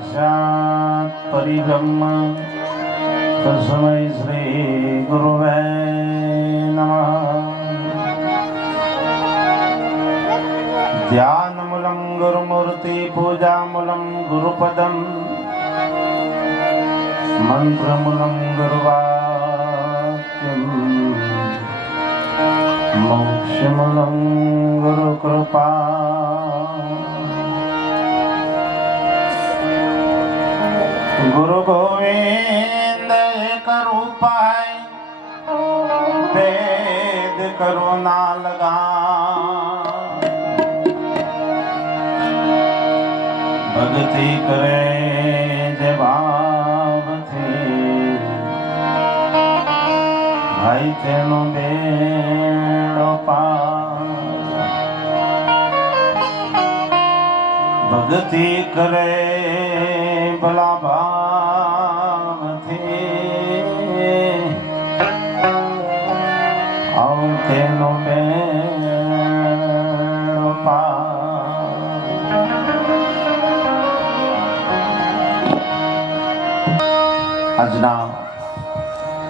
साक्षात् परिब्रह्म तस्मै श्री गुरुवे नमः। ध्यानमूलं गुरुमूर्ति पूजामूलं गुरुपदं मंत्रमूलं गुरुवाक्यं मोक्षमूलं गुरुकृपा। गुरु गोविंद एक रूप है, वेद करो ना लगा। भक्ति करे जय भाव थी, भाई तेनो बेड़ो पार। भक्ति करे भला भाव थी, और तेनो बेड़ो पार। આજના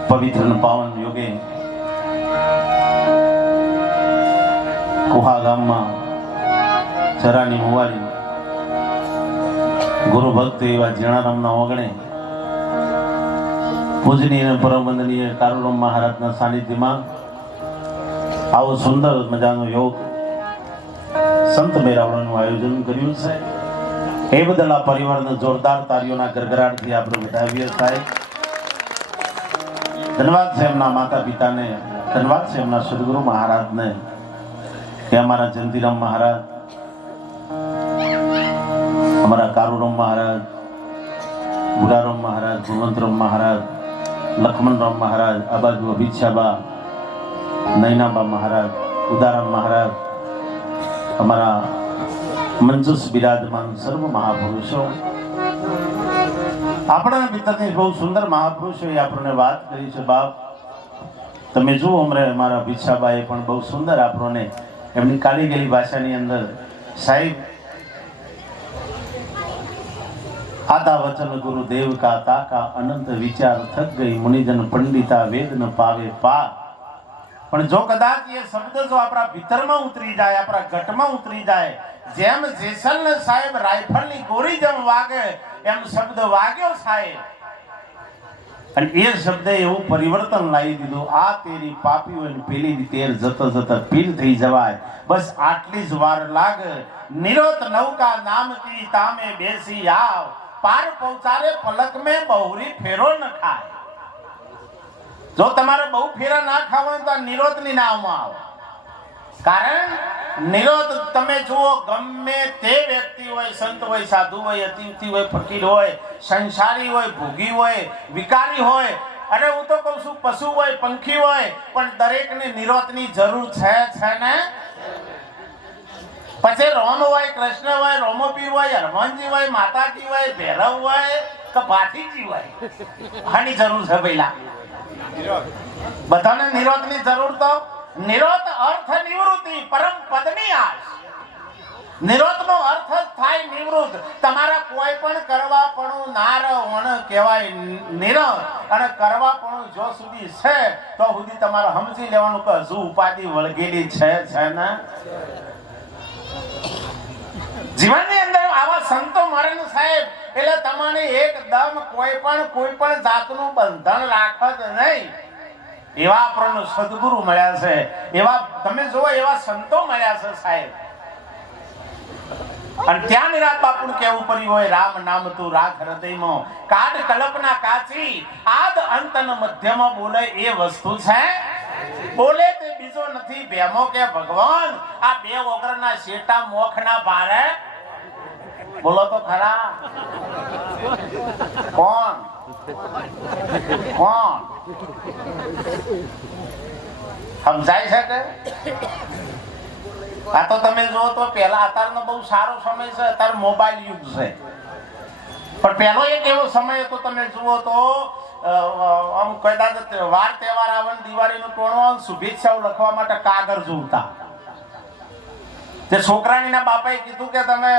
પવિત્ર પાવન યોગે કુહા ગામમાં ચરાની મુવાડી ગુરુ ભક્ત એવા જીણારામના ઓગણે પૂજનીય પરમ વંદનીય કારુરામ મહારાજના સાનિધ્યમાં આવો સુંદર મજાનો યોગ સંત મેળાવડાનું આયોજન કર્યું છે। એ બદલ આ પરિવારને જોરદાર તાળીઓના ગરગરાટથી આપણે વધાવીએ સાહેબ। ધન્યવાદ છે એમના માતા પિતાને, ધન્યવાદ છે એમના સદગુરુ મહારાજને કે અમારા જયંતિરામ મહારાજ, અમારા કારુરામ મહારાજ, બુરારામ મહારાજ, ગુણવંતરામ મહારાજ, લક્ષ્મણરામ મહારાજ, આ બાજુ અભિચ્છાબા, નૈનાબા મહારાજ, ઉદારામ મહારાજ, અમારા મંજુસ બિરાજમાન સર્વ મહાપુરુષો, આપણા ભીતરની બહુ સુંદર મહાપુરુષો એ આપણને વાત કરી છે। બાપ તમે જુઓ, હમણાં મારા ભીક્ષાબાએ પણ બહુ સુંદર આપણને એમની કાલીગેલી ભાષાની અંદર સાહેબ આતા વચન ગુરુદેવ કા તાકા અનંત વિચાર થક ગઈ મુનિજન પંડિતા વેદ ન પાવે પા। પણ જો કદાચ એ શબ્દ જો આપણા ભીતરમાં ઉતરી જાય, આપણા ઘટમાં ઉતરી જાય, જેમ જેસલ સાહેબ રાઇફલની ગોળી જેમ વાગે એમ શબ્દ વાગ્યો સાહેબ, અને એ શબ્દ એવું પરિવર્તન લાવી દીધું। આ તેરી પાપી હોય ને પેલી તેર જતો જતો પીર થઈ જવાય, બસ આટલી જ વાર લાગે। નિરોત નૌકા નામ કી તામે બેસી આવ, પાર પહોંચારે પલક મેં બહુરી ફેરો ન ખાય। જો તમારે બહુ ફેરા ના ખાવા તો નિરોધની નામમાં આવો, કારણ નિરોધ તમે જુઓ, ગમે તે વ્યક્તિ હોય, સંત હોય, સાધુ હોય, અતિથિ હોય, ફકીર હોય, સંસારી હોય, ભોગી હોય, વિકારી હોય, અરે હું તો કહું છું પશુ હોય, પંખી હોય, પણ દરેકને નિરોધની જરૂર છે ને। પછી રોમ હોય, કૃષ્ણ હોય, રોમપીર હોય, હનુમાનજી હોય, માતાજી હોય, ભૈરવ હોય કે ભાતીજી હોય, આની જરૂર છે પહેલા બધાને નિરોધની જરૂર। તો નિરોધ અર્થ નિવૃત્તિ, પરમ પદની આશ। નિરોધનો અર્થ થાય નિવૃત્ત। તમારા કોઈ પણ કરવાપણું નારવણ કહેવાય નિરોધ, અને કરવાપણું જો સુધી છે તો સુધી તમારે સમજી લેવાનું કે હજુ ઉપાધિ વળગેલી છે ને। જીવનની અંદર આવા સંતો મળે ને સાહેબ, એટલે તમારે એકદમ કોઈ પણ જાતનું બંધન રાખત નહીં। એવા આપણને સદગુરુ મળ્યા છે, એવા તમે જુઓ એવા સંતો મળ્યા છે સાહેબ। અને ત્યાં નિરાત બાપુનું કેવું પડ્યું હોય, રામ નામ તું રાખ હૃદયમાં, કાઢ કલ્પના કાચી, આદ અંત ન મધ્યમાં બોલે એ વસ્તુ છે। બોલે તે બીજો નથી ભેમો કે ભગવાન, આ બે ઓગરના શેટા મોખના ભારે બોલો તો ખરા, કોણ સમજાય છે કે? આ તો તમે જો તો પેલા અત્યારનો બહુ સારો સમય છે, અત્યારે મોબાઈલ યુગ છે, પણ પેલો એક એવો સમય હતો તમે જુઓ તો આમ કદાચ વાર તહેવાર આવે, દિવાળીનું ટોણું, શુભેચ્છાઓ લખવા માટે કાગળ જોતા, તે છોકરાનીના બાપાએ કીધું કે તમે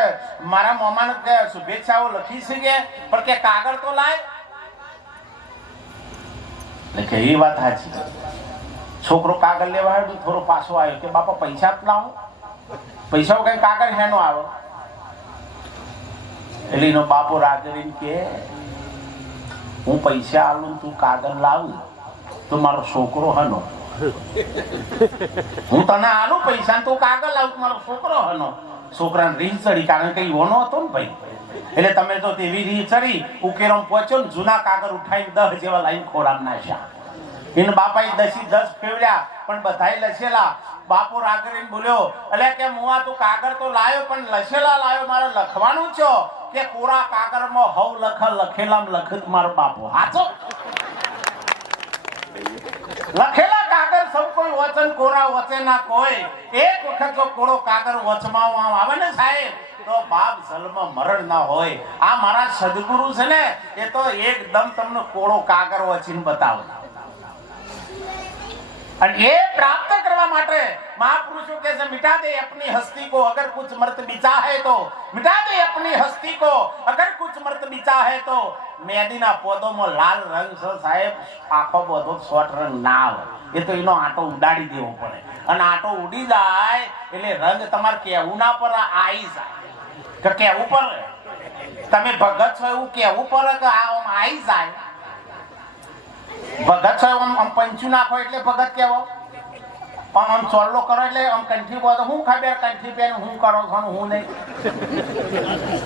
મારા મોમાને કે શુભેચ્છાઓ લખી છે કે પણ કે કાગળ તો લાય. એટલે કે એ વાત સાચી. છોકરો કાગળ લેવા આવ્યો થોડો પાછો આવ્યો કે બાપા પૈસા જ લાવો. પૈસા કઈ કાગળ હેનો આવે. એટલે એનો બાપો રાગરીને કે હું પૈસા આલું તું કાગળ લાવું તો મારો છોકરો હનો. હું તને આલું પૈસા તું કાગળ લાવું મારો છોકરો હનો. છોકરાને રીહ ચડી કારણ કે ઈવોનો હતો ને ભાઈ. એટલે તમે તો તેવી રીહ ચડી ઉકેરમ પહોંચ્યો ને જૂના કાગળ ઉઠાઈને 10 જેવા લાઈન ખોરામ નાખ્યા. એને બાપાએ 10 ફેવડ્યા પણ બધાય લસેલા. બાપુ રાગરીને બોલ્યો એટલે કે મુવા તું કાગળ તો લાયો પણ લસેલા લાયો. મારે લખવાનું છો કે કોરા કાગળમાં હવ લખેલામ લખત મારો બાપુ હાચો. લખેલા કાગળ સૌ કોઈ વચન કોરા વચે ના કોઈ. એક વખત જો કોરો કાગળ વચમાં આવે ને સાહેબ તો બાપ જલમાં મરણ ના હોય. આ મારા સદગુરુ છે ને એ તો એકદમ તમને કોરો કાગળ વચીને બતાવે. અને એ પ્રાપ્ત કરવા માટે महापुरुषों कैसे मिटा दे अपनी हस्ती को अगर कुछ मर्त बिचा है तो मिटा दे अपनी हस्ती को अगर कुछ मर्त बिचा है तो मेदीना पौधों में लाल रंग से साहेब आखो બધો શોર્ટ રંગ ના આવે. એ તો એનો આટો ઉડાડી દેવો પડે અને આટો ઉડી જાય એટલે રંગ તમારે કેવું ના પર આવી જાય કે કેવું પડે. તમે ભગત છો એવું કેવું પડે કે આ આમ આવી જાય. ભગત છો આમ પંચું નાખો એટલે ભગત કેવો. પણ આમ ચોલ્લો કરો એટલે આમ કંઠી બોલો હું ખબર કંઠી પેન હું કરો છો હું નહીં.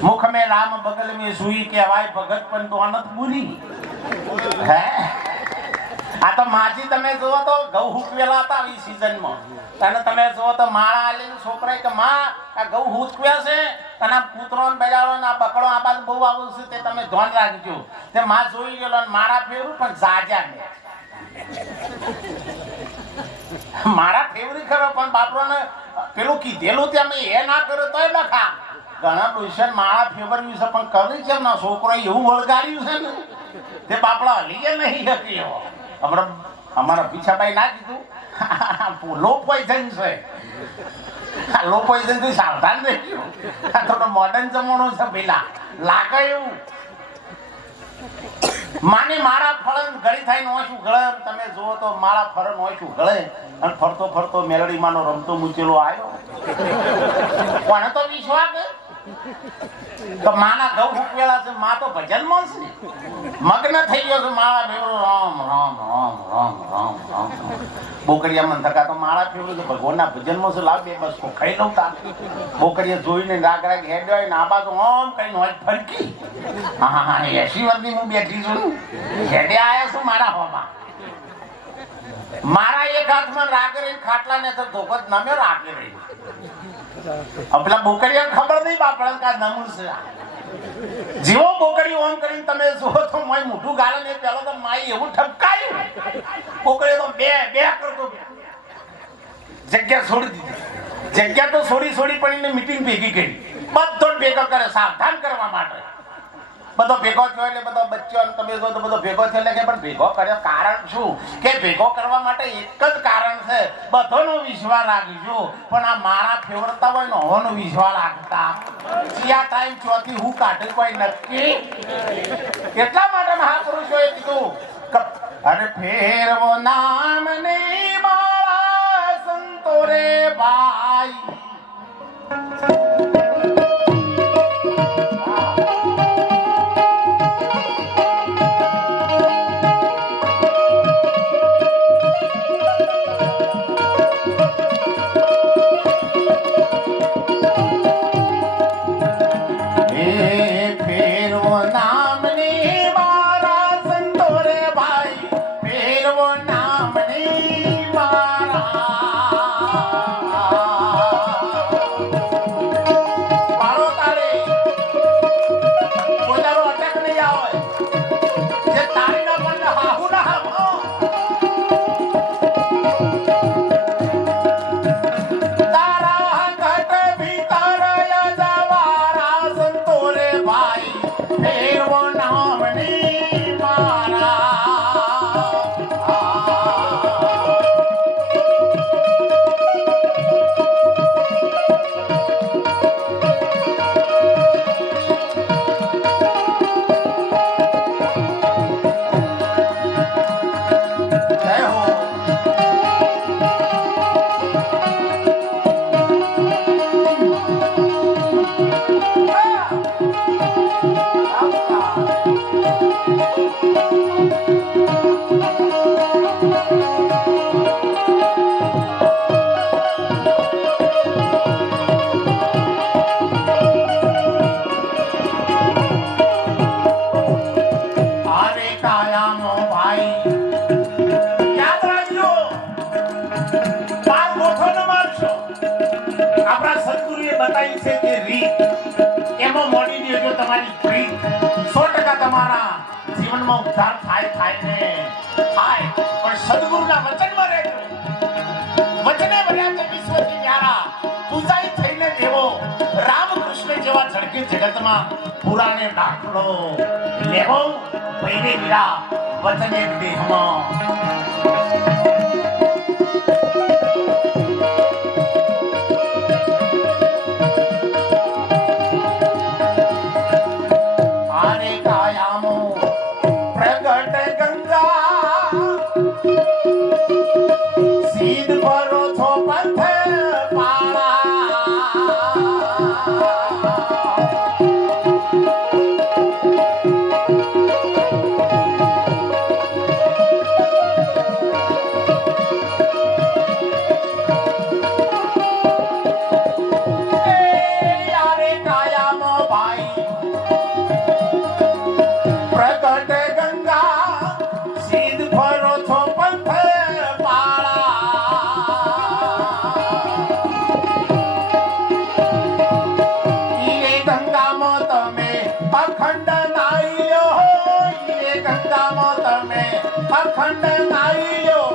મુખ મેં રામ બગલ મેં સુઈ કહેવાય ભગત પણ તો અનંત બુરી. હે આ તો માજી તમે જુઓ તો ઘઉં હુકવેલા હતા એ સિઝનમાં. અને તમે જુઓ તો માળા આલેલી છોકરા કે માં આ ઘઉં હુકવ્યા છે અને આ કૂતરો ને બજાડો ને આ બકડો આ બાજુ બહુ આવું છે તે તમે ધ્યાન રાખજો. તે માં જોઈ ગયેલો માળા ફેરું પણ જાજા ને મારા ફેવરી ખરો પણ બાપરોને પેલું કીધેલું ત્યાં મેં એ ના કર્યો તોય લખા. ઘણા ડોશન માળા ફેવરવી છે પણ કરી છે ને છોકરો એવું વળગાડ્યું છે ને તે બાપડા હલી નહીં હતી. અમારા પીછાભાઈ ના કીધું લો પોઈઝન છે. લો પોઈઝન થી સાવધાન રહેજો. આ થોડો મોડર્ન જમાનો છે પેલા લાગે એવું. માને મારા ફળ ઘડી થાય નોશું ગળે. તમે જુઓ તો મારા ફળ નોશું ગળે અને ફરતો ફરતો મેલડી માનો રમતો મૂચેલો આવ્યો. કોને તો વિશ્વાસ તો માના ઘઉં ફૂકવેલા છે. માં તો ભજનમાં છે મગ્ન થઈ ગયો છે. માળા ફેવરો રામ રામ રામ રામ રામ રામ. બોકડિયા મન થકા તો માળા ફેવરું છે ભગવાનના ભજનમાં છે. લાવ બે બસ ખાઈ લઉં તા. બોકડિયા જોઈને રાગ રાગ હેડ્યો ને આ બાજુ આમ કઈ નોજ ફરકી. હા હા 80 વર્ષની હું બેઠી છું. હેડે આયા છું મારા હોમાં. મારા એક હાથમાં રાગે રહી ખાટલા ને તો ધોકો જ નમ્યો રાગે રહી. પેલા બોકડિયા ખબર નહીં બાપડા કા નમું છે. જેવો બોકડી ઓમ કરીને તમે જુઓ તો મોય મોઢું ગાળે ને પેલો તો માઈ એવું ઠપકાયું. બોકડી તો બે કરતો જગ્યા છોડી દીધી. જગ્યા તો છોડી પડીને મીટિંગ ભેગી કરી. બધો ભેગો કરે સાવધાન કરવા માટે. બધો ભેગો થયો એટલે બધો બચ્ચો તમે જો તો બધો ભેગો થયો એટલે કે પણ ભેગો કર્યો કારણ શું કે ભેગો કરવા માટે એક જ કારણ છે બધોનો વિશ્વાસ રાખજો. પણ આ મારા ફેવરતા હોય ને હોનો વિશ્વાસ રાખતા ક્યાં ટાઈમ ચોથી હું કાઢી કોઈ નક્કી. એટલા માટે મહાપુરુષોએ કીધું અરે ફેરવો નામ ને મારા સંતો રે ભાઈ. આપણા સદગુરુએ બતાવી છે કે રીત એમાં મોડી દેજો તમારી પ્રીત 100% તમારા જીવનમાં ઉદ્ધાર થાય ને થાય પણ સદગુરુના વચનમાં રહેજો વચને ભર્યા કે વિશ્વથી ન્યારા પૂજાઈ થઈને દેવો રામકૃષ્ણ જેવા ઝડકે જગતમાં પુરાને દાખલો લેવો પૈરે વીરા વચને દેહમાં અખંડ નાઈયો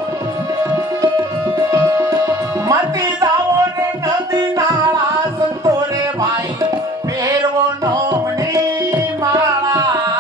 મતી જાઓ ને નદી નાળા સંતો રે ભાઈ ફેરવો નોમની માળા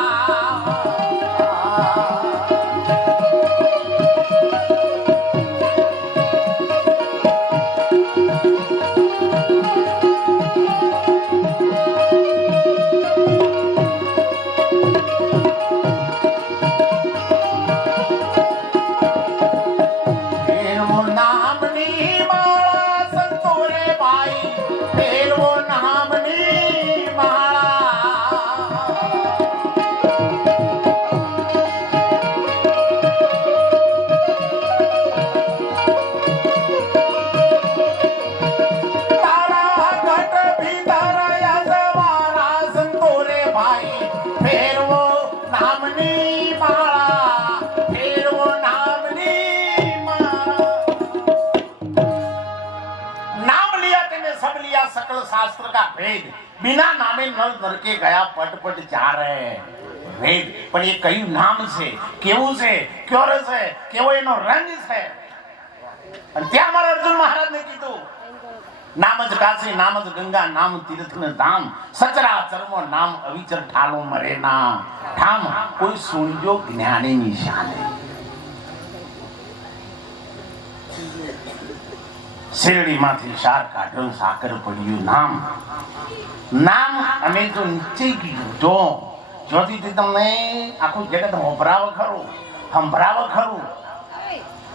शास्त्र का भेद बिना नामे नल नरके गया पट जा रहे भेद पर ये कई नाम से केवू से क्योर से केवो एनो रंग से અને ત્યાં મારા અર્જુન મહારાજ ને કીધું નામ જ કાશી નામ જ ગંગા નામ તીર્થ ને ધામ સચરા ચરમો નામ અવિચર ઠાલો મરે નામ ઠામ કોઈ સુણજો જ્ઞાની નિશાને શેરડીમાંથી શાર કાઢ્યો સાકર પડ્યું નામ નામ અમે તો નીચે કીધું જો જ્યોતિથી તમને આખું જગત હોભરાવ ખરું સંભળાવ ખરું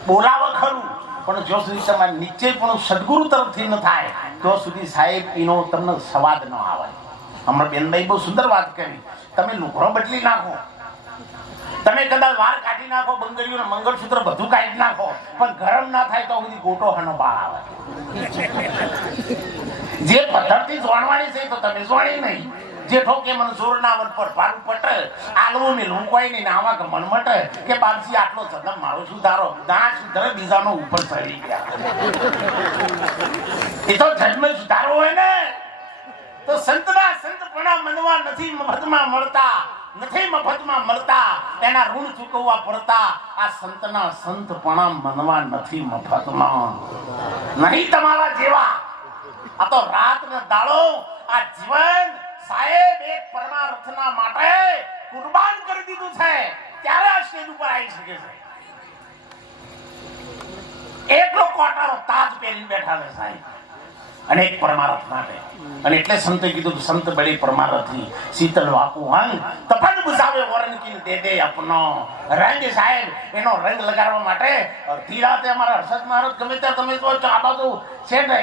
બોલાવ ખરું પણ જો સુધી તમારે નીચે પણ સદગુરુ તરફથી ન થાય તો સુધી સાહેબ એનો તમને સ્વાદ ન આવે હમણાં બેનભાઈ બહુ સુંદર વાત કરી તમે લુગડો બદલી નાખો તમે કદાચ વાર કાઢી નાખો બંગડીઓ મંગળસૂત્ર બધું કાઢી નાખો પણ ગરમ ના થાય તો બધી ગોટો હનો બાળ આવે જે પદ્ધતિ જોણવાની છે તો તમે જોણી નહીં જે ઠોકે મને સોરના વન પર પારું પટ આલવું મેલું કોઈ નહીં આવા કે મન મટ કે બાપજી આટલો જન્મ મારો સુધારો દાણા સુધારે બીજાનો ઉપર ચડી ગયા એ તો જન્મ સુધારો હોય ને તો સંતના સંતપણા મનવા નથી મફતમાં મળતા નથી મફતમાં મળતા એના ઋણ ચૂકવવા પડતા આ સંતના સંતપણા મનવા નથી મફતમાં નહીં તમારા જેવા આ તો રાત ને દાડો આ જીવન સાહેબ એક પરમાર્થના માટે કુરબાન કરી દીધું છે ત્યારે આ સ્ટેજ ઉપર આવી શકે છે એકલો કોટારો તાજ પહેરીને બેઠા છે સાહેબ અને એક પરમાર્થ માટે અને એટલે સંતે કીધું સંત બડી પરમારથી શીતલ વાપુ હંગ તપન બુઝાવે વરણ કી દે દે અપનો રંગ સાહેબ એનો રંગ લગાડવા માટે અડધી રાતે અમારા હર્ષદ મહારાજ ગમે ત્યાં તમે તો આ બાજુ છે ને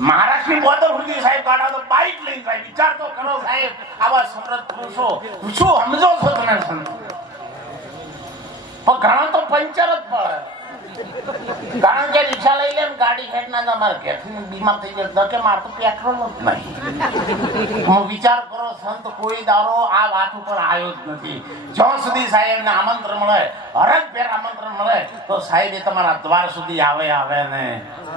મહારાષ્ટ્રની બોતલ સુધી સાહેબ કાઢા તો બાઇક લઈને સાહેબ વિચાર તો કરો સાહેબ આવા સમૃદ્ધ પુરુષો શું સમજો છો તમે સંત પણ ઘણા તો પંચર જ પડે કારણ કે રિક્ષા લઈ લે ગાડી ખેડ ના તમારે ઘેરથી બીમાર થઈ જાય કે મારે તો પેટ્રોલ જ નહીં. હું વિચાર કરો સંત કોઈ દારો આ વાત ઉપર આવ્યો જ નથી. જ્યાં સુધી સાહેબને આમંત્રણ મળે, હરક ફેર આમંત્રણ મળે તો સાહેબ એ તમારા દ્વાર સુધી આવે ને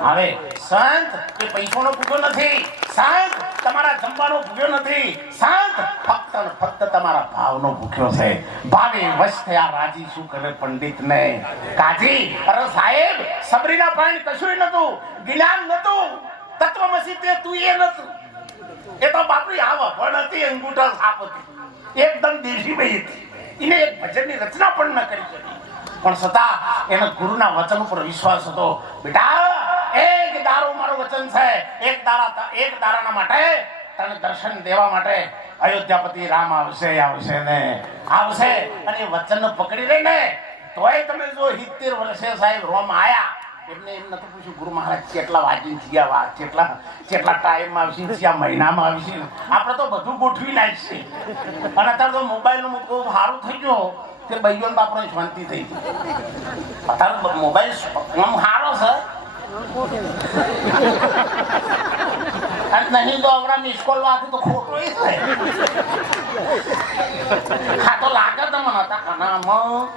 આવે. સંત એ પૈસાનો ભૂખ્યો નથી, સંત તમારા જમવાનો ભૂખ્યો નથી, સંત ફક્ત ફક્ત તમારા ભાવનો ભૂખ્યો છે. ભાવે વશ થયા રાજી શું કરે પંડિત ને કાજી. અરે સાહેબ સબરીના પાણી કશું નતું, જ્ઞાન નતું, તત્વમસી તે તું એ નતું. એ તો બાપરી આવા પણ હતી, અંગૂઠા સાપ હતી, એકદમ દેશી ભાઈ હતી. એને એક ભજનની રચના પણ ન કરી શકી, પણ છતાં એના ગુરુના વચન ઉપર વિશ્વાસ હતો. બેટા એક દારો મારું વચન છે, એક દારાના માટે તને દર્શન દેવા માટે અયોધ્યાપતિ રામ આવશે ને આવશે. અને વચન પકડી લઈને તોય તમે જો 70 વર્ષે સાહેબ રોમ આયા, એમને એમ નથી પૂછ્યું ગુરુ મહારાજ કેટલા વાગી થયા, વાત કેટલા ટાઈમમાં આવશે, કયા મહિનામાં આવશે. આપણે તો બધું ગોઠવી નાખીએ. અને અત્યારે તો મોબાઈલનું બહુ સારું થઈ ગયો તે બૈયોન બાપનો શાંતિ થઈ ગઈ. અત્યારે મોબાઈલ આમ સારો છે નહીં તો હમણાં મિસ કોલ વાંચી તો ખોટું છે. હા તો લાગે તમને હતા આનામાં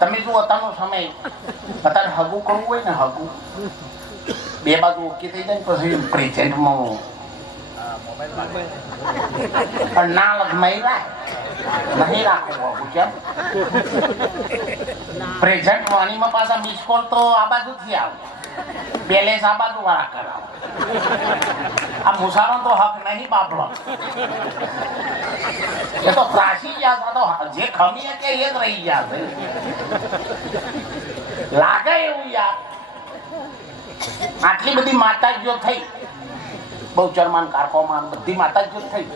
તમે જો અત્યારનો સમય અત્યારે હગું કરવું હોય ને, હગું બે બાજુ ઓકે થઈ જાય ને પછી પ્રેઝન્ટમાં ના લગમાઈ નહીં રાખવું. કેમ પ્રેઝન્ટ વાણીમાં પાછા મિસ કોલ તો આ બાજુથી આવે, બેલેન્સ આ બાજુ વાળા કરાવે. આ મુસારો તો હક નહીં બાપડો, એ તો પ્રાસી ગયા તો જે ખમી કે એ જ રહી ગયા છે. લાગે એવું યાર. આટલી બધી માતાજીઓ થઈ, બહુચરમાન કારકોમાં બધી માતાજીઓ થઈ,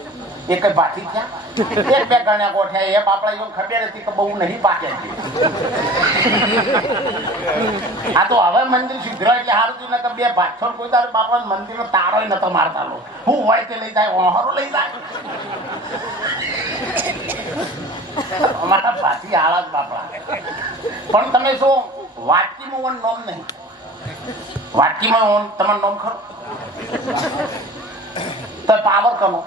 એક ભાથી થયા, એક બે ગણ્યા ગોઠ્યા. એ બાપડા એવું ખબર હતી કે બહુ નહીં પાકે. આ તો હવે મંદિર સુધરો એટલે સારું થયું ને કે બે ભાછોડ કોઈ તારે બાપા મંદિર નો તારો નતો મારતા. લો હું હોય તે લઈ જાય, ઓહરો લઈ જાય. અમારા ભાથી આળા જ બાપડા. પણ તમે શું વાટકીમાં નોમ નહીં, વાટકીમાં તમારું નોમ ખરું તો પાવર કરો.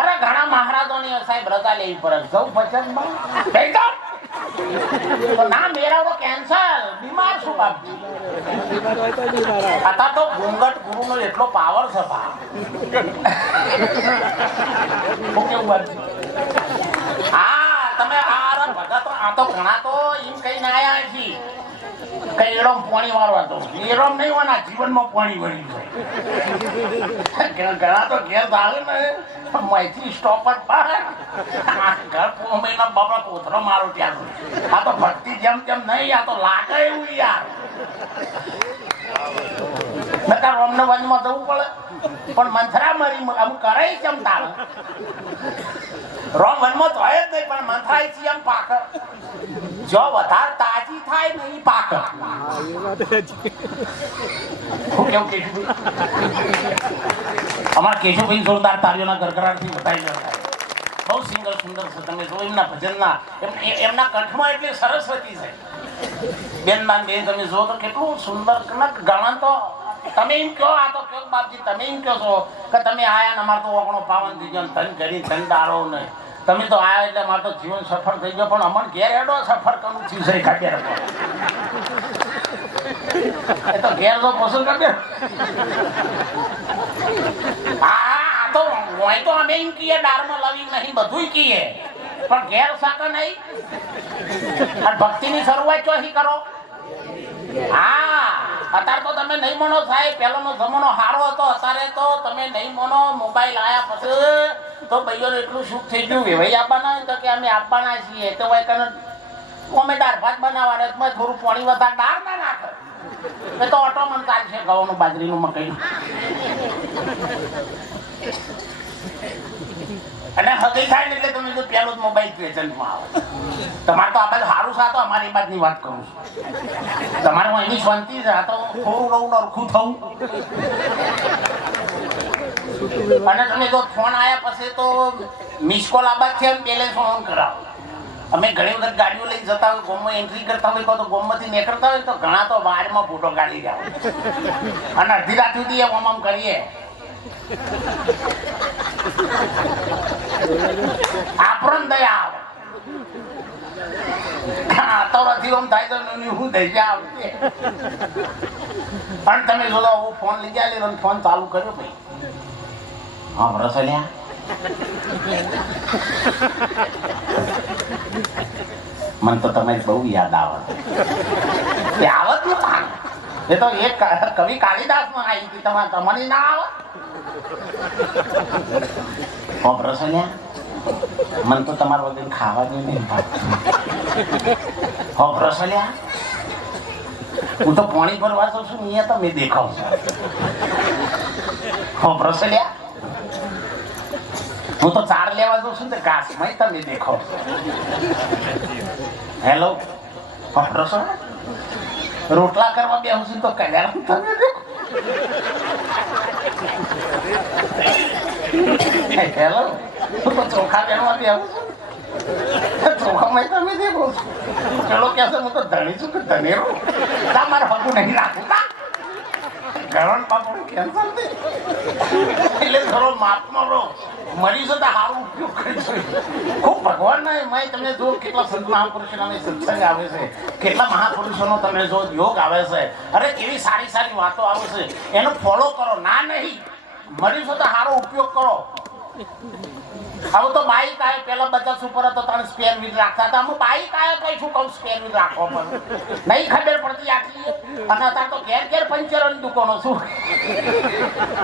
અરે ઘણા મહારાજોની સાહેબ રજા લેવી પડે. જવું ભજનમાં ના મેળાવો કેન્સલ, બીમાર શું બાપજી. અત્યારે તો ઘૂંઘટ ગુરુનો એટલો પાવર છે. હા તમે આ ભગત આ તો ઘણા તો એમ કઈ ના આવ્યા છીએ કઈ એડમ પાણી વાળો હતો. એડમ નહીં હોય ના જીવનમાં પાણી વળી જાય. ઘણા તો ઘેર આવે ને માહિતી સ્ટોપ જ પાડે. ઘર મહિના બાપા કોથરો મારો ત્યાં. આ તો ભક્તિ જેમ તેમ નહીં, આ તો લાગે એવું યાર. નકા રોમને વનમાં જવું પડે, પણ મંથરા મરી અમુક કરે કેમ તારે. રોમ વનમાં તો હોય જ નહીં, પણ મંથરાય છે એમ પાક. જો વધારે તાજી થાય ને એ પાક. કેવું કેશુભાઈ અમારા કેશુભાઈ જોરદાર તાળીઓના ગરગરાટથી બતાવી જતા. બહુ સિંગર સુંદર છે. તમે જો એમના ભજનના એમના કંઠમાં એટલી સરસ્વતી છે. બેન તમે જો તો કેટલું સુંદર ગાણા. તો તમે એમ કહો, આ તો કયો બાપજી તમે એમ કહો છો કે તમે આયા ને અમારે તો ઓગણો પાવન થઈ ગયો, ધન કરી ધન દારો ને તમે તો આયા એટલે મારે તો જીવન સફળ થઈ ગયો. પણ અમને ઘેર હેડો સફળ કરવું થયું છે ખબર હતો. એ તો ઘેર તો પસંદ કરી. હા તો હોય તો અમે એમ કહીએ દારમાં લવી નહીં બધું કહીએ, પણ ઘેર સાકા નહીં. અને ભક્તિની શરૂઆત ચોથી કરો. હા અત્યારે તો તમે નહીં માનો સાહેબ, પહેલાનો જમાનો સારો હતો. અત્યારે તો તમે નહીં માનો, મોબાઈલ આવ્યા પછી તો ભાઈઓને એટલું સુખ થઈ ગયું. વેવાઈ આપવાના તો કે અમે આપવાના છીએ તો હોય કે અમે દાળ ભાત બનાવવાના, થોડું પાણી વધારે દાળ ના નાખે. એ તો ઓટોમન ચાલશે ઘઉંનું બાજરીનું મકાઈ. અને હગી થાય ને એટલે તમે જો પેલો જ મોબાઈલ પ્રેઝન્ટમાં આવો. તમારે તો આ બાજુ સારું સાતો, અમારી બાજુની વાત કરું છું. તમારે હું એની શાંતિ છે. આ તો થોડું રહું નરખું થવું. અને તમે જો ફોન આવ્યા પછી તો મિસ કોલ આબાદ છે, બેલેન્સ ઓન કરાવો. અમે ઘણી વખત ગાડીઓ લઈ જતા હોય, ગોમમાં એન્ટ્રી કરતા હોય તો ગોમમાંથી નીકળતા હોય તો ઘણા તો વારમાં ફોટો કાઢી જાવ અને અડધી રાત સુધી આમ આમ કરીએ. આપણને દયા આવે. તો નથી આમ થાય તો હું દઈ આવશે. પણ તમે જો હું ફોન લઈ ગયા ફોન ચાલુ કર્યો ભાઈ. હા રસલ્યા મને તો તમારી બહુ યાદ આવત. એ આવત ને પાન એ તો એક કવિ કાલિદાસ માં આવી હતી. તમારી ના આવત. રસલ્યા મને તો તમારા વગર ખાવાની નહીં. રસલ્યા હું તો પાણી ભરવા જાઉં છું અહીંયા તો મેં દેખાવ છું. રસલ્યા હું તો ચાર લેવા જાઉં છું ને ઘાસમાં તમે દેખો. હેલો રસો રોટલા કરવા બેહું છું તો કલ્યાણ તમે દેખો. હેલો હું તો ચોખા બેહવા બેહું છું ચોખામાં તમે દેખો. પેલો કે હું તો ધણી છું કે ધનેરો મારા હકું નહીં રાખું ગરણ બાપુ કેન્સર એટલે થોડો માપમાં રહો. મરી જતા સારો ઉપયોગ કરીશું. ખૂબ ભગવાનના મેં તમે જો કેટલા સંત મહાપુરુષોના સત્સંગ આવે છે, કેટલા મહાપુરુષોનો તમે જો યોગ આવે છે, અરે કેવી સારી સારી વાતો આવે છે. એનો ફોલો કરો. ના નહીં મરી જતા સારો ઉપયોગ કરો. હવે તો બાઈક આવે પેલા બધા સુપર હતો ત્રણ સ્પેર વ્હીલ રાખતા હતા. હું બાઈક આવે કઈ શું કહું સ્પેર વ્હીલ રાખો પણ નહીં ખબર પડતી આટલી. અને અત્યારે તો ઘેર ઘેર પંચરોની દુકાનો શું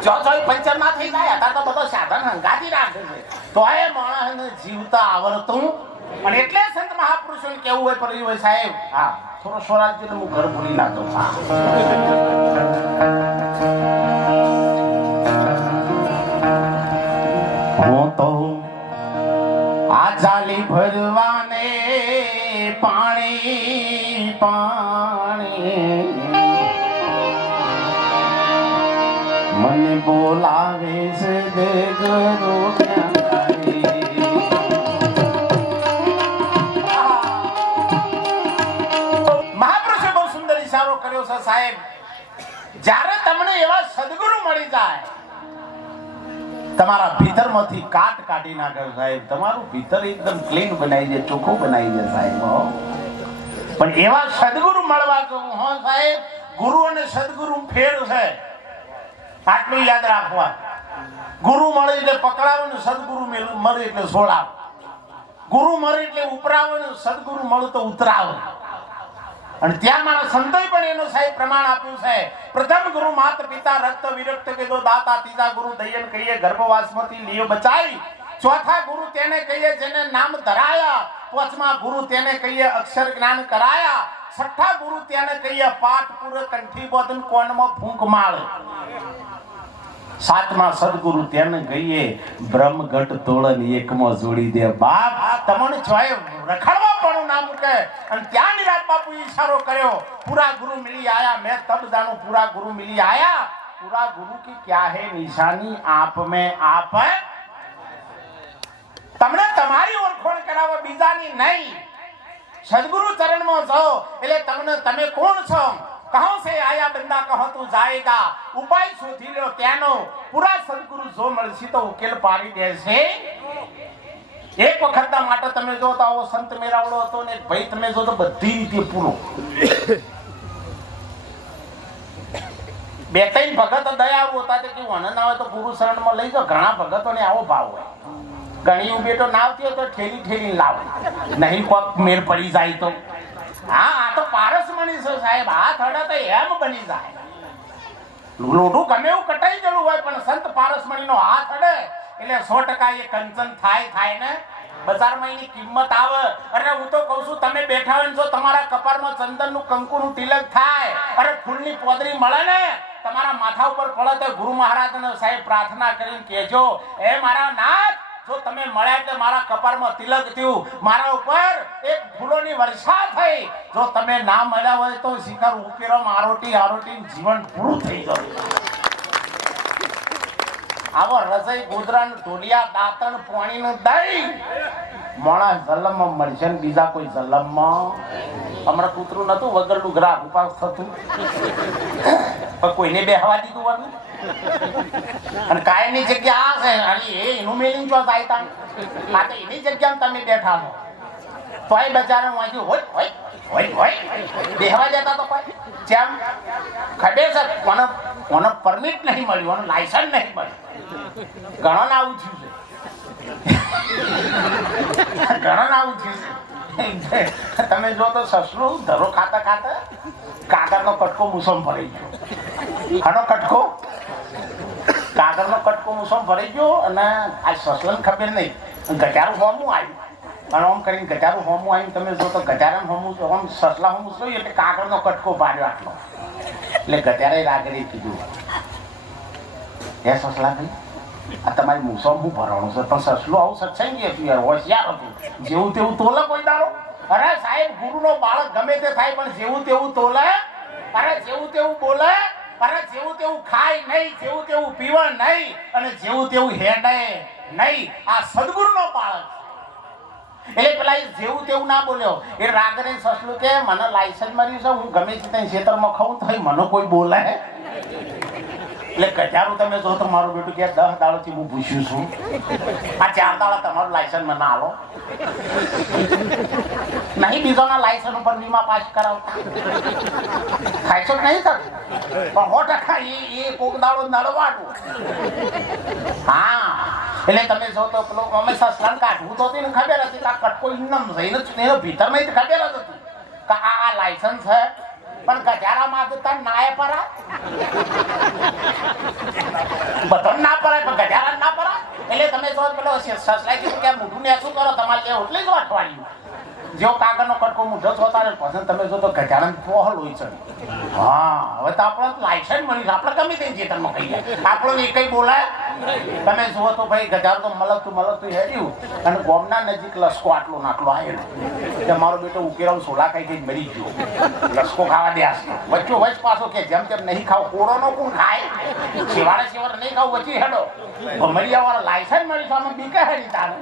જો પંચર ના થઈ જાય. અત્યારે તો બધો સાધન હંગાતી રાખે છે તો એ માણસને જીવતા આવડતું. પણ એટલે સંત મહાપુરુષોને કેવું હોય પણ હોય સાહેબ હા થોડો સ્વરાજ્ય હું ઘર ભૂલી નાખતો. હું તો આ જાલી ભરવાને પાણી પાણી મને બોલાવે છે દેગરો મહાપુરુષે બહુ સુંદર ઈશારો કર્યો છે સાહેબ. જ્યારે તમને એવા સદગુરુ મળી જાય તમારા ભીતરમાંથી કાટ કાઢી નાખે સાહેબ. તમારું ભીતર એકદમ ક્લીન બનાવી દે, ચોખ્ખું બનાવી દે સાહેબ. પણ એવા સદગુરુ મળવા તો હો સાહેબ ગુરુ અને સદગુરુ ફેર છે. આટલું યાદ રાખવા. ગુરુ મળે એટલે પકડાવો ને સદગુરુ મળે એટલે છોડાવો. ગુરુ મળે એટલે ઉપરાવો ને સદગુરુ મળે તો ઉતરાવો. અને ત્યાં મારા સંતોએ પણ એનું સાહેબ પ્રમાણ આપ્યું છે. પ્રથમ ગુરુ માત પિતા રક્ત વિરક્ત કેદો દાતા. ત્રીજા ગુરુ દયન કહીએ ગર્ભવાસમાંથી લીયો બચાઈ. ચોથા ગુરુ તેને કહીએ જેને નામ ધરાયા. પાંચમા ગુરુ તેને કહીએ અક્ષર જ્ઞાન કરાયા. છઠ્ઠા ગુરુ તેને કહીએ પાઠ પૂરે કંઠી બોધન કોનમાં ફૂંક માળ. સાતમા સદગુરુ તેને કહીએ બ્રહ્મઘટ તોડન એકમાં જોડી દે. બાપ તમને ચોય રખડવા પણ ના મૂકે. અને ત્યાં નિરાજ બાપુ ઈશારો કર્યો પૂરા ગુરુ મિલી આયા. મેં તબ જાણું પૂરા ગુરુ મિલી આયા. પૂરા ગુરુ की क्या है निशानी आप में आप है. તમને તમારી ઓળખાણ કરાવો બીજાની નહીં. સદગુરુ ચરણમાં જાઓ એટલે તમને તમે કોણ છો કહો છે આયા બંદા કહો તું જાયેગા. ઉપાય શોધી લ્યો ત્યાંનો. પૂરા સદગુરુ જો મળશે તો ઉકેલ પાડી દેશે. એક વખતના માટે તમે જો તો આવો સંત મેરાવડો હતો ને ભાઈ તમે જો તો બધી રીતે પૂરો. બે ત્રણ ભગત દયાળુ હતા કે આનંદ આવે તો ગુરુ શરણમાં લઈ જાઓ. ઘણા ભગતોને આવો ભાવ હોય. ઘણી બેટો નાવતી હોય તો ઠેલી ઠેલી લાવે નહીં કોક મેર પડી જાય તો. હા આ તો પારસમણી છે સાહેબ. હાથ હડે તો એમ બની જાય. લોઢું ગમે એવું કટાઈ ગયેલું હોય પણ સંત પારસમણી નો હાથ હડે એટલે 100% એ કંચન થાય ને. બજારમાં એની કિંમત આવે. અરે હું તો કઉ છું તમે બેઠા હોય ને જો તમારા કપાળમાં ચંદનનું કંકુનું તિલક થાય અરે ફૂલની પોદરી મળે ને તમારા માથા ઉપર પડે તો ગુરુ મહારાજને સાહેબ પ્રાર્થના કરીને કહેજો એ મારા નાથ જો તમે મળ્યા એટલે મારા કપાળમાં તિલક થયું, મારા ઉપર એક ફૂલોની વર્ષા થઈ. જો તમે ના મળ્યા હોય તો શિખર ઉકેરો આરોટી જીવન પૂરું થઈ જાય. આવો રસોઈ ગોદરાન ઢોલિયા દાંતણ પાણીનું દહીં માણસ જલમમાં મળશે ને બીજા કોઈ જલમમાં હમણાં કૂતરું નતું વગરનું ગ્રાહક ઉપાસ થતું પણ કોઈને બેહવા દીધું હતું અને કાયમની જગ્યા આ છે અને એનું મેલિંગ જો જાય તા આ તો એની જગ્યામાં તમે બેઠા છો તોય બચારા વાંચ્યું હોય હોય હોય હોય બેહવા જતા તો કોઈ જેમ ખબર છે કોને પરમિટ નહીં મળ્યું અને લાયસન્સ નહીં મળ્યું ઘણો ના આવું થયું છે ઘણો ના આવું થયું છે તમે જો તો સસલું ધરો ખાતા ખાતા કાગળનો કટકો મૂસમ ભરાઈ ગયો આનો કટકો કાગળનો કટકો મૂસમ ભરાઈ ગયો અને આ સસલાને ખબર નહીં ગજારું હોમું આવ્યું અને આમ કરીને ગજારું હોમું આવ્યું તમે જો તો ગજારાનું હોમું આમ સસલા હોમું જોયું એટલે કાગળનો કટકો પાડ્યો આટલો એટલે ગજારે આગળ કીધું હે સસલા ભાઈ આ તમારી મૂસમ હું ભરવાનું છે પણ સસલું આવું સત્સંગી હતું યાર હોશિયાર હતું જેવું તેવું તોલે કોઈ દાડો અરે સાહેબ ગુરુનો બાળક ગમે તે થાય પણ જેવું તેવું તોલે અરે જેવું તેવું બોલે અરે જેવું તેવું ખાય નહીં જેવું તેવું પીવે નહીં અને જેવું તેવું હેડે નહીં આ સદગુરુનો બાળક એટલે પેલા જેવું તેવું ના બોલ્યો એ રાગરે સસલું કે મને લાયસન્સ મળ્યું છે હું ગમે તે ખેતરમાં ખાઉં તો મને કોઈ બોલે એટલે ગજારું તમે જો તો મારું બેટું કે 10 દાડોથી હું પૂછ્યું છું આ 4 દાડા તમારું લાયસન્સ મને આલો નહીં બીજોના લાયસન્સ ઉપર વીમા પાસ કરાવતા થાય છે નહીં થતું પણ 100% એ કોક દાડો નડવાનું હા એટલે તમે જો તો પેલો અમે સસલાને કાઢવું તો તેને ખબર હતી કે આ કટકો ઇન્નમ જઈને એનો ભીતરમાં જ ખબર જ હતી કે આ લાયસન્સ છે પણ ગજારામાં તો તને નાય પરા બધાને ના પરાય પણ ગજારા ના પરા એટલે તમે જો પેલો સસલાઈ કીધું કે મોઢું ને શું કરો તમારે લે એટલે જ અઠવાડિયું જેવો કાગળનો કટકો મૂઢો જોતા ને પછી તમે જો તો ગજારાને પહોળ હોય છે હા હવે તો આપણે લાયસન્સ મળ્યું આપણે ગમે તે ચેતનમાં કહી જાય આપણને એ કઈ બોલાય તમે જુઓ તો ભાઈ ગજાર તો મલકતું હેડ્યું અને ગોમના નજીક લસકો આટલો નાટલો આવેલો કે મારો બેટો ઉકેરાવ સોલા ખાઈ ગઈ મરી ગયો લસકો ખાવા દે વચ્ચો વચ પાછો કે જેમ તેમ નહીં ખાવ કોરોનો કોણ ખાય સેવાડે નહીં ખાવ વચ્ચે હેડો ભમરિયા વાળા લાયસન્સ મળી સામે બીકે હેડી તારે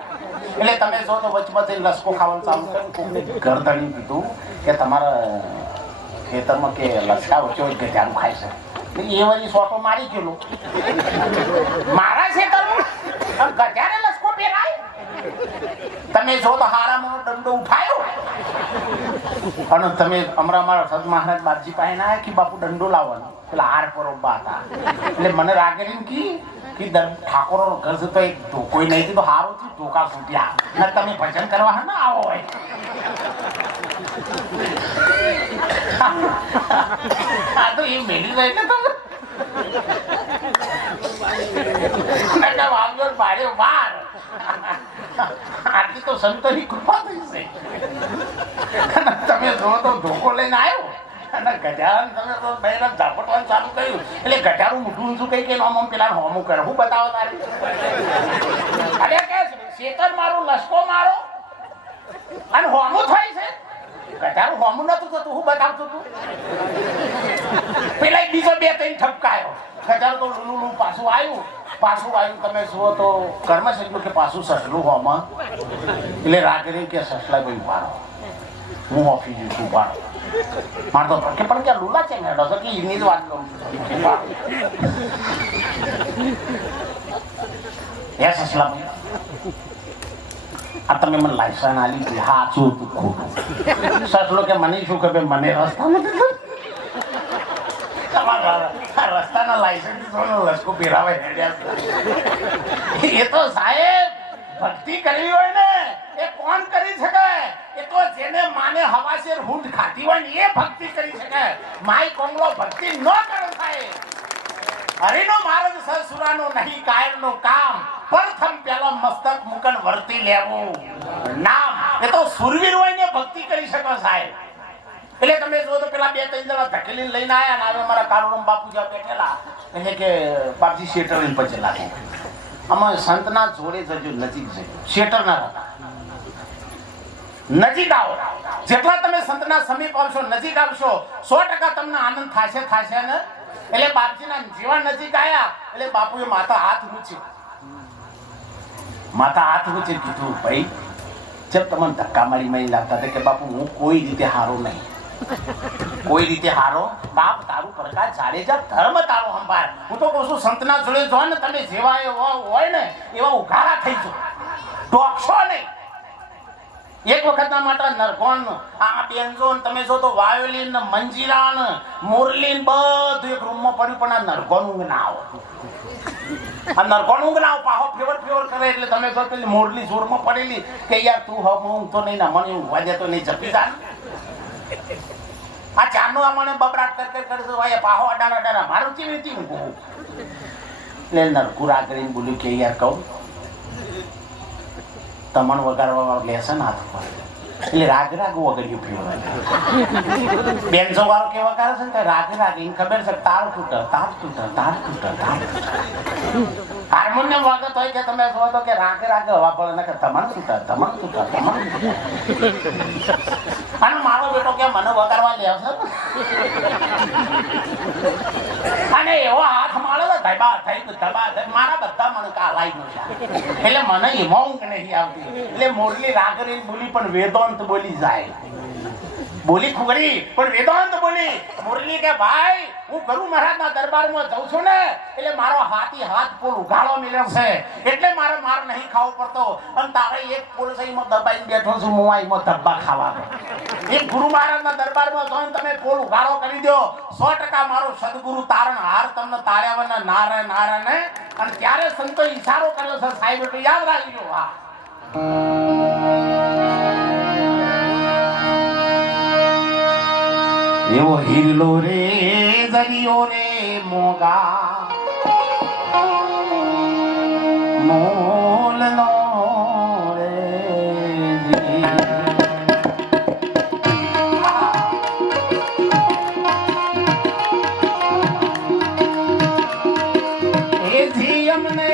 એટલે તમે જો તો વચમાંથી લસકો ખાવાનું ચાલુ કર્યું કોઈને ગરદણી કીધું કે તમારા ખેતરમાં કે લસકા વચ્ચે ગજારું ખાય છે એ વળી સોટો મારી ગયેલો મારા ખેતરમાં ગજારે લસકો પહેરાય તમે જો તો હારામાં દંડો ઉઠાયો અને તમે હમણાં મારા સદ મહારાજ બાપજી પાસે ના કે બાપુ દંડો લાવવાનો પેલા હાર પરોબા હતા એટલે મને રાગેલી કે ઠાકોરો ઘર છે તો એક ધોકોઈ નહીં તો હારું થયું ધોકા ફૂટ્યા ને તમે ભજન કરવા હા ને આવો હોય આ તો એ મેળી રહી ને તમે વાગ્યો બારે વાર આટલી તો સંતોની કૃપા થઈ છે તમે જો તો ધોકો લઈને આવ્યો અને ગજારન તમે તો બહેરા ઝાપટવાનું ચાલુ કર્યું એટલે ગજારું મૂઠું શું કહી કે નોમ પેલા હોમું કરે હું બતાવો તારે અરે કે શેતર મારું લસકો મારો અને હોમું થાય છે ગજારું હોમું નતું થતું હું બતાવતું તું પેલા બીજો 2-3 ઠપકાયો ગજાર તો લુલુલું પાછું આવ્યું તમે જુઓ તો કર્મ સજલું કે પાછું સસલું હોમાં એટલે રાગરી કે સસલા ભાઈ પાડો હું ઓફિસ છું પાડો મારે તો કે પણ ક્યાં લુલા છે ને કે એની જ વાત કરું છું એ સસલા ભાઈ આ તમે મને લાયસન્સ આલી હા શું હતું ખોટું સસલો કે મને શું ખબર મને રસ્તા નથી રસ્તાના લાયસન્સ લસકો પહેરાવે એ તો સાહેબ ભક્તિ કરવી હોય ને એ કોણ કરી શકે એ તો જેને માને હવાશેર હુંડ ખાતી હોય ને એ ભક્તિ કરી શકે માય કોંગલો ભક્તિ ન કરે સાહેબ હરિનો માર્ગ સસુરાનો નહીં કાયરનો કામ પ્રથમ પેલા મસ્તક મુકન વર્તી લેવું નામ એ તો સુરવીર હોય ને ભક્તિ કરી શકે સાહેબ એટલે તમે જો તો પેલા 2-3 જણા ધકેલીને લઈને આવ્યા ને હવે મારા કારુરામ બાપુ જ્યાં બેઠેલા એટલે કે બાપજી શેટર લઈને પછી લાગે અમે સંતના જોડે જજો નજીક જજો શેટર ના હતા નજીક આવો જેટલા તમે સંતના સમીપ આવશો નજીક આવશો 100% તમને આનંદ થશે ને એટલે બાપજીના જીવા નજીક આયા એટલે બાપુએ માથા હાથ ઊંચ્યો કીધું ભાઈ જબ તમને ધક્કા મારી મારી લાગતા હતા કે બાપુ હું કોઈ રીતે હારો નહીં, કોઈ રીતે હારો. બાપ તારું પ્રકાશ જાડેજા ધર્મ તારો સંભાળ. હું તો કહું છું સંતના જોડે જો ને તમે જેવા એવા હોય ને એવા ઉઘાડા થઈ જાઓ, ટોકશો નહીં. એક વખતના માટે નરકોણ આ બેન્જો તમે જો તો વાયોલિન ને મંજીરા ને મુરલી બધું એક રૂમમાં પડ્યું, પણ આ નરકોણ ઊંઘ ના આવે. આ નરકોણ ઊંઘ ના આવે, પાહો ફેવર કરે એટલે તમે જો પેલી મોરલી જોરમાં પડેલી કે યાર તું હવે ઊંઘતો નહીં ને મને ઊંઘવા દેતો નહીં, જપી જા. આ ચારનો મને બબરાટ કરે ભાઈ પાહો અડાડા મારું કેવી રીતે ઊંઘું. એટલે નરકુરા કરીને બોલ્યું કે યાર કહું તમણ વગાડવા લેશે ને હાથ પર એટલે રાગ વગડ્યું ફેરવાય. બેન્જો વાળો કે વગાડે છે ને રાગ એને ખબર છે તાર તૂટે. હાર્મોનિયમ વાગત હોય કે તમે કહો તો કે રાગ હવા પડે ને કે તમણ તૂટે. અને મારો બેટો કે મને વગાડવા લેશે અને એવો હાથ મારે ધબા થઈ મારા બધા મને કાલાઈ ગયો. એટલે મને એમાં ઊંઘ નહીં આવતી. એટલે મોરલી રાગરી બોલી પણ વેદાંત બોલી જાય, બોલી ખુગરી પણ વેદાંત બોલી. મુરલી કે ભાઈ હું ગુરુ મહારાજના દરબારમાં જઉં છું ને એટલે મારો હાથી હાથ પોલ ઉઘાડો મિલ્યો છે એટલે મારે માર નહીં ખાવો પડતો. અને તારે એક પોલ સહીમાં દબાઈને બેઠો છું, હું આઈમાં ધબ્બા ખાવા. એક ગુરુ મહારાજના દરબારમાં જો તમે પોલ ઉઘાડો કરી દો 100% મારો સદગુરુ તારણ હાર તમને તાર્યાવના નારે ને. અને ત્યારે સંતો ઈશારો કર્યો છે સાહેબ, એટલે યાદ રાખજો. હા એવો હિરલો રે દરિયો રે મોગા મોલનો રે એ જી અમને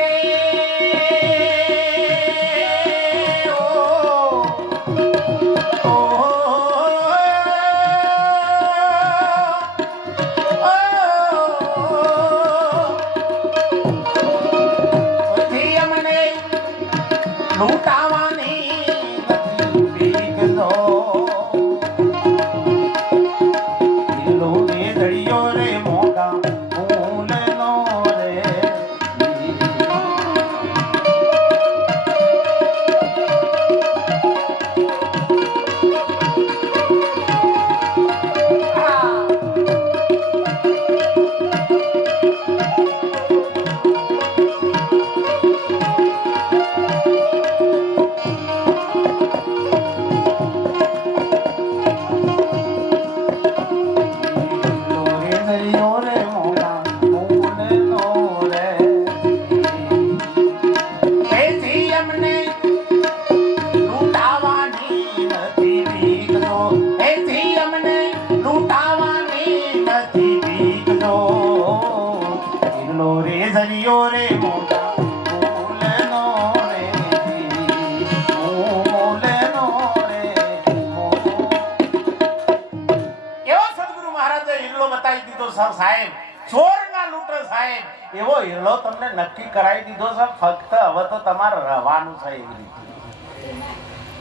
સાહેબ ચોરના લૂંટર સાહેબ એવો હિરલો તમને નક્કી કરાવી દીધો છે. ફક્ત હવે તો તમારે રહેવાનું છે એવી રીતે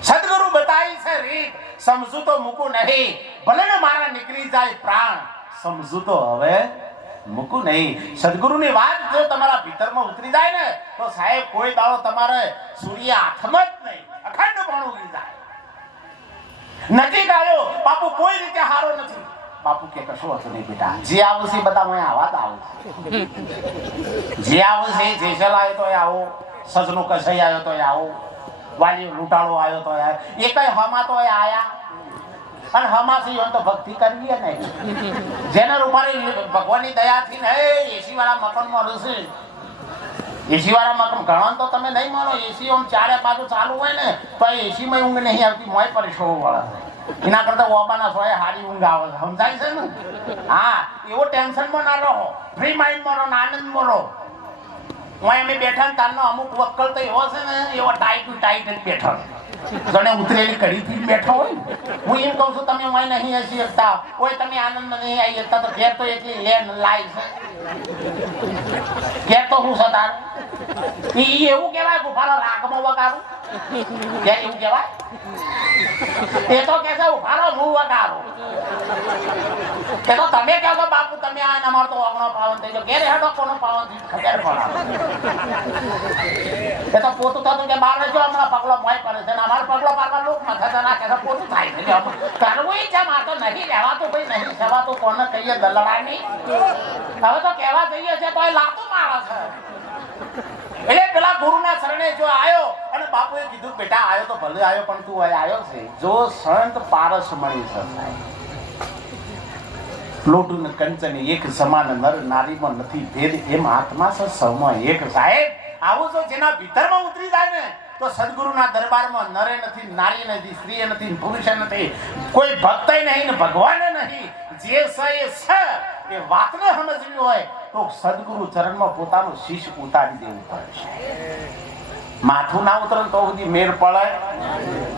સદગુરુ બતાવી છે રીત. સમજુ તો મૂકું નહીં, ભલે ને મારા નીકળી જાય પ્રાણ, સમજુ તો હવે મૂકું નહીં. સદગુરુની વાત જો તમારા ભીતરમાં ઉતરી જાય ને તો સાહેબ કોઈ દાડો તમારે સૂર્ય હાથમાં જ નહીં, અખંડ પણ ઉગી જાય. નથી ગાયો બાપુ કોઈ રીતે હારો નથી. બાપુ કે કશું હતું નહીં બેટા, જે આવશે બધા હું આવા જ આવું. જે આવશે જેસલ આવ્યો તો આવો, સજનો કસાઈ આવ્યો તો આવો, વાલી લૂંટાળો આવ્યો તો આયા, એ કઈ હમા તો આયા. અને હમાસી હોય તો ભક્તિ કરવી ને, જેને રૂપારી ભગવાનની દયાથી ને એસી વાળા મકાનમાં રહેશે. એસી વાળા મકાન ઘણા તો તમે નહીં માનો, એસી આમ ચારે બાજુ ચાલુ હોય ને તો એસી માં ઊંઘ નહીં આવતી, મોય પરેશાન વાળા. એના કરતા ઓબાના સોય હારી ઊંઘ આવે, સમજાય છે ને? હા, એવો ટેન્શનમાં ના રહો, ફ્રી માઇન્ડમાં રહો, આનંદમાં રહો. હું અમે બેઠા ને તારનો અમુક વક્કલ તો એવો છે ને એવો ટાઈટ જ બેઠો જણે ઉતરેલી કડીથી જ બેઠો હોય હું એમ કહું છું તમે હું નહીં હસી શકતા કોઈ તમે આનંદમાં નહીં આવી શકતા તો ઘેર તો એટલી લેન લાઈ છે ઘેર તો હું સતાર એવું કહેવાય ઉભારો રાગમાં વગાડું ઘેર એવું કહેવાય એ તો કે છે ઉભારો હું વગાડું એ તો તમે કહો છો બાપુ તમે આ અમારો તો અગણો પાવન થઈ ગયો ઘેર હેડો કોનો પાવન થઈ ખબર પડે એ તો પોતું થતું કે બહાર જો હમણાં પગલો મોય કરે છે ને અમારો પગલો પાડવા લોક માથા નાખે તો પોતું થાય છે કરવું છે મારે તો નહીં રહેવાતું ભાઈ નહીં સવાતું કોને કહીએ દલડાય નહીં હવે તો કહેવા જઈએ છે તો એ લાતું મારે છે એટલે પેલા ગુરુના શરણે જો આવ્યો અને બાપુએ કીધું બેટા આવ્યો તો ભલે આવ્યો પણ તું આવ્યો છે જો સંત પારસ મળી શકાય લોટું ને કંચન એક સમાન નર નારીમાં નથી ભેદ એમ આત્મા છે સૌમાં એક સાહેબ આવું જો જેના ભીતરમાં ઉતરી જાય ને તો સદગુરુના દરબારમાં નરે નથી નારી નથી સ્ત્રી નથી પુરુષ નથી કોઈ ભક્ત નહીં ને ભગવાન નહીં જે છે એ વાતને સમજવી હોય તો સદગુરુ ચરણમાં પોતાનું શીશ ઉતારી દેવું પડશે માથું ના ઉતરે તો સુધી મેર પડે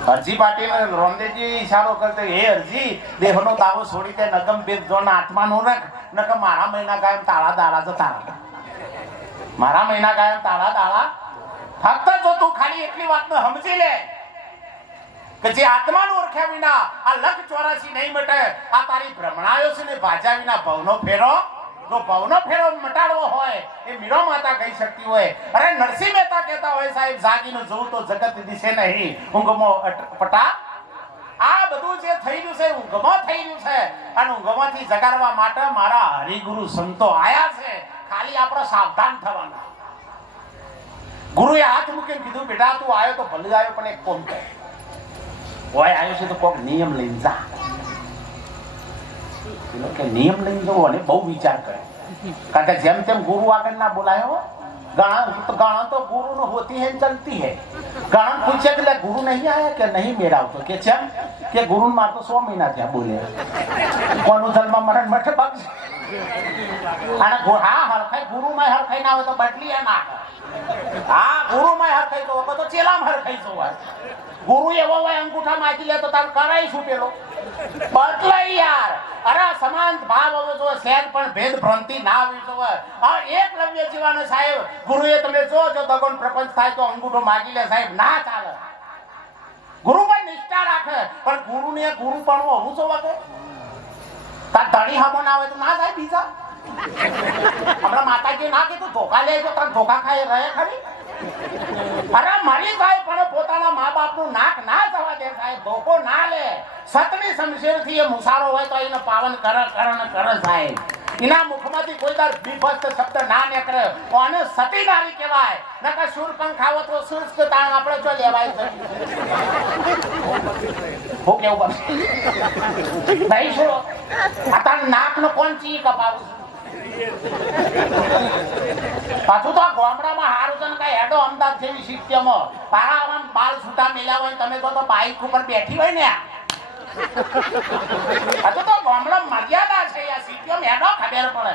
અરજી પાટીલ રોંદેજી ઈશારો કરતે હે અરજી દેહનો દાવો છોડી દે નગમ બેદ જોના આત્માનો રખ નકમ મારા મહિના કાયમ તાળા દાડા જતા મારા મહિના કાયમ તાળા દાડા ફક્ત જો તું ખાલી એટલી વાતને સમજી લે કે જે આત્માનું ઓળખ્યા વિના આ લખ 84 નહીં મટે આ તારી ભ્રમણાયો છે ને ભાજા વિના ભવનો ફેરો જો ભવનો ફેરો મટાડવો હોય એ મીરો માતા કહી શકતી હોય અરે નરસિંહ મહેતા કહેતા હોય સાહેબ જાગીને જોઉં તો જગત દિશે નહીં ઊંઘમાં પટા આ બધું જે થઈ રહ્યું છે ઊંઘમાં થઈ રહ્યું છે અને ઊંઘમાંથી જગાડવા માટે મારા હરિગુરુ સંતો આયા છે ખાલી આપણે સાવધાન થવાના ગુરુએ હાથ મૂકીને કીધું બેટા તું આવ્યો તો ભલે આવ્યો પણ એક કોમ કહે હોય આવ્યો છે તો કોક નિયમ લઈને જા કે નિયમ લઈને જવો અને બહુ વિચાર કરે કારણ કે જેમ તેમ ગુરુ આગળ ના બોલાયો गाना तो गुरु ने होती है चलती है गाना पूछे कि गुरु नहीं आया क्या नहीं मेरा तो के चल के गुरु मार तो 100 महीना थया बोले कोनु जन्म मरण मठे बग અને હા હરખાઈ ગુરુ માં હરખાઈ ના હોય તો બદલી ના હા ગુરુ માં હરખાઈ તો ચેલામ હરખાઈ જોવાય ગુરુ એવો હોય અંગૂઠા માગી લે તો તાર કરાઈ શું પેલો બદલાઈ યાર અરે સમાન ભાવ હોવો જોઈએ શેર પણ ભેદ ભ્રાંતિ ના આવી જોઈએ આ એકલવ્ય જીવાને સાહેબ ગુરુએ તમે જો દગન પ્રપંચ થાય તો અંગૂઠો માગી લે સાહેબ ના ચાલે ગુરુ પર નિષ્ઠા રાખે પણ ગુરુને ગુરુ પણ હોવું જોઈએ કે તાર ધણી હમો ના હોય તો ના જાય બીજા હમણાં માતાજી ના કીધું ધોકા લે તો તાર ધોકા ખાઈ રહે ખરી અરે મરી જાય પણ પોતાના મા બાપ નું નાક ના જવા દે સાહેબ ધોકો ના લે સતની શમશેર થી એ મુસારો હોય તો એને પાવન કરે સાહેબ એના મુખમાંથી કોઈ દર વિભસ્ત શબ્દ ના નીકળે અને સતી નારી કહેવાય નકર શૂરપંખ ખાવો તો શુષ્ક તાણ આપણે જો લેવાય છે હું કેવું પડશે નહીં છોડો આ તાર નાક નો કોણ ચી કપાવું પાછું તો ગામડામાં હારું છે ને કઈ હેડો અમદાવાદ જેવી સિસ્ટમમાં પારા બાલ છૂટા મેલ્યા હોય તમે તો બાઈક ઉપર બેઠી હોય ને તો ગામડા મર્યાદા છે આ સિસ્ટમ હેડો ખબર પડે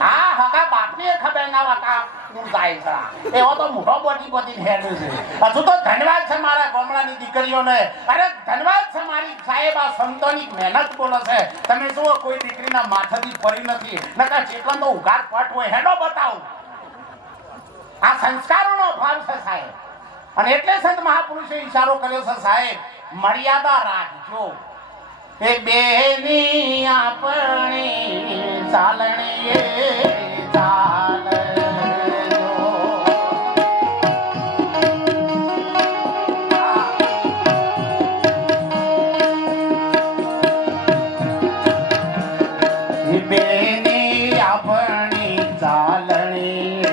હા હકા બાપને ખબર ના વાકા હું જાય છે એવો તો મોટો બોડી હેડું છે હજુ તો ધન્યવાદ છે મારા ગામડાની દીકરીઓને અરે ધન્યવાદ છે મારી સાહેબ આ સંતોની મહેનત બોલો છે તમે જુઓ કોઈ દીકરીના માથાથી પડી નથી નકર ચેતવાનો ઉઘાર પટ હોય હેડો બતાવું આ સંસ્કારોનો ભાવ છે સાહેબ અને એટલે સંત મહાપુરુષે ઈશારો કર્યો છે સાહેબ મર્યાદા રાખજો એ બેની આપણી ચાલણી ચાલજો બેની આપણી ચાલણી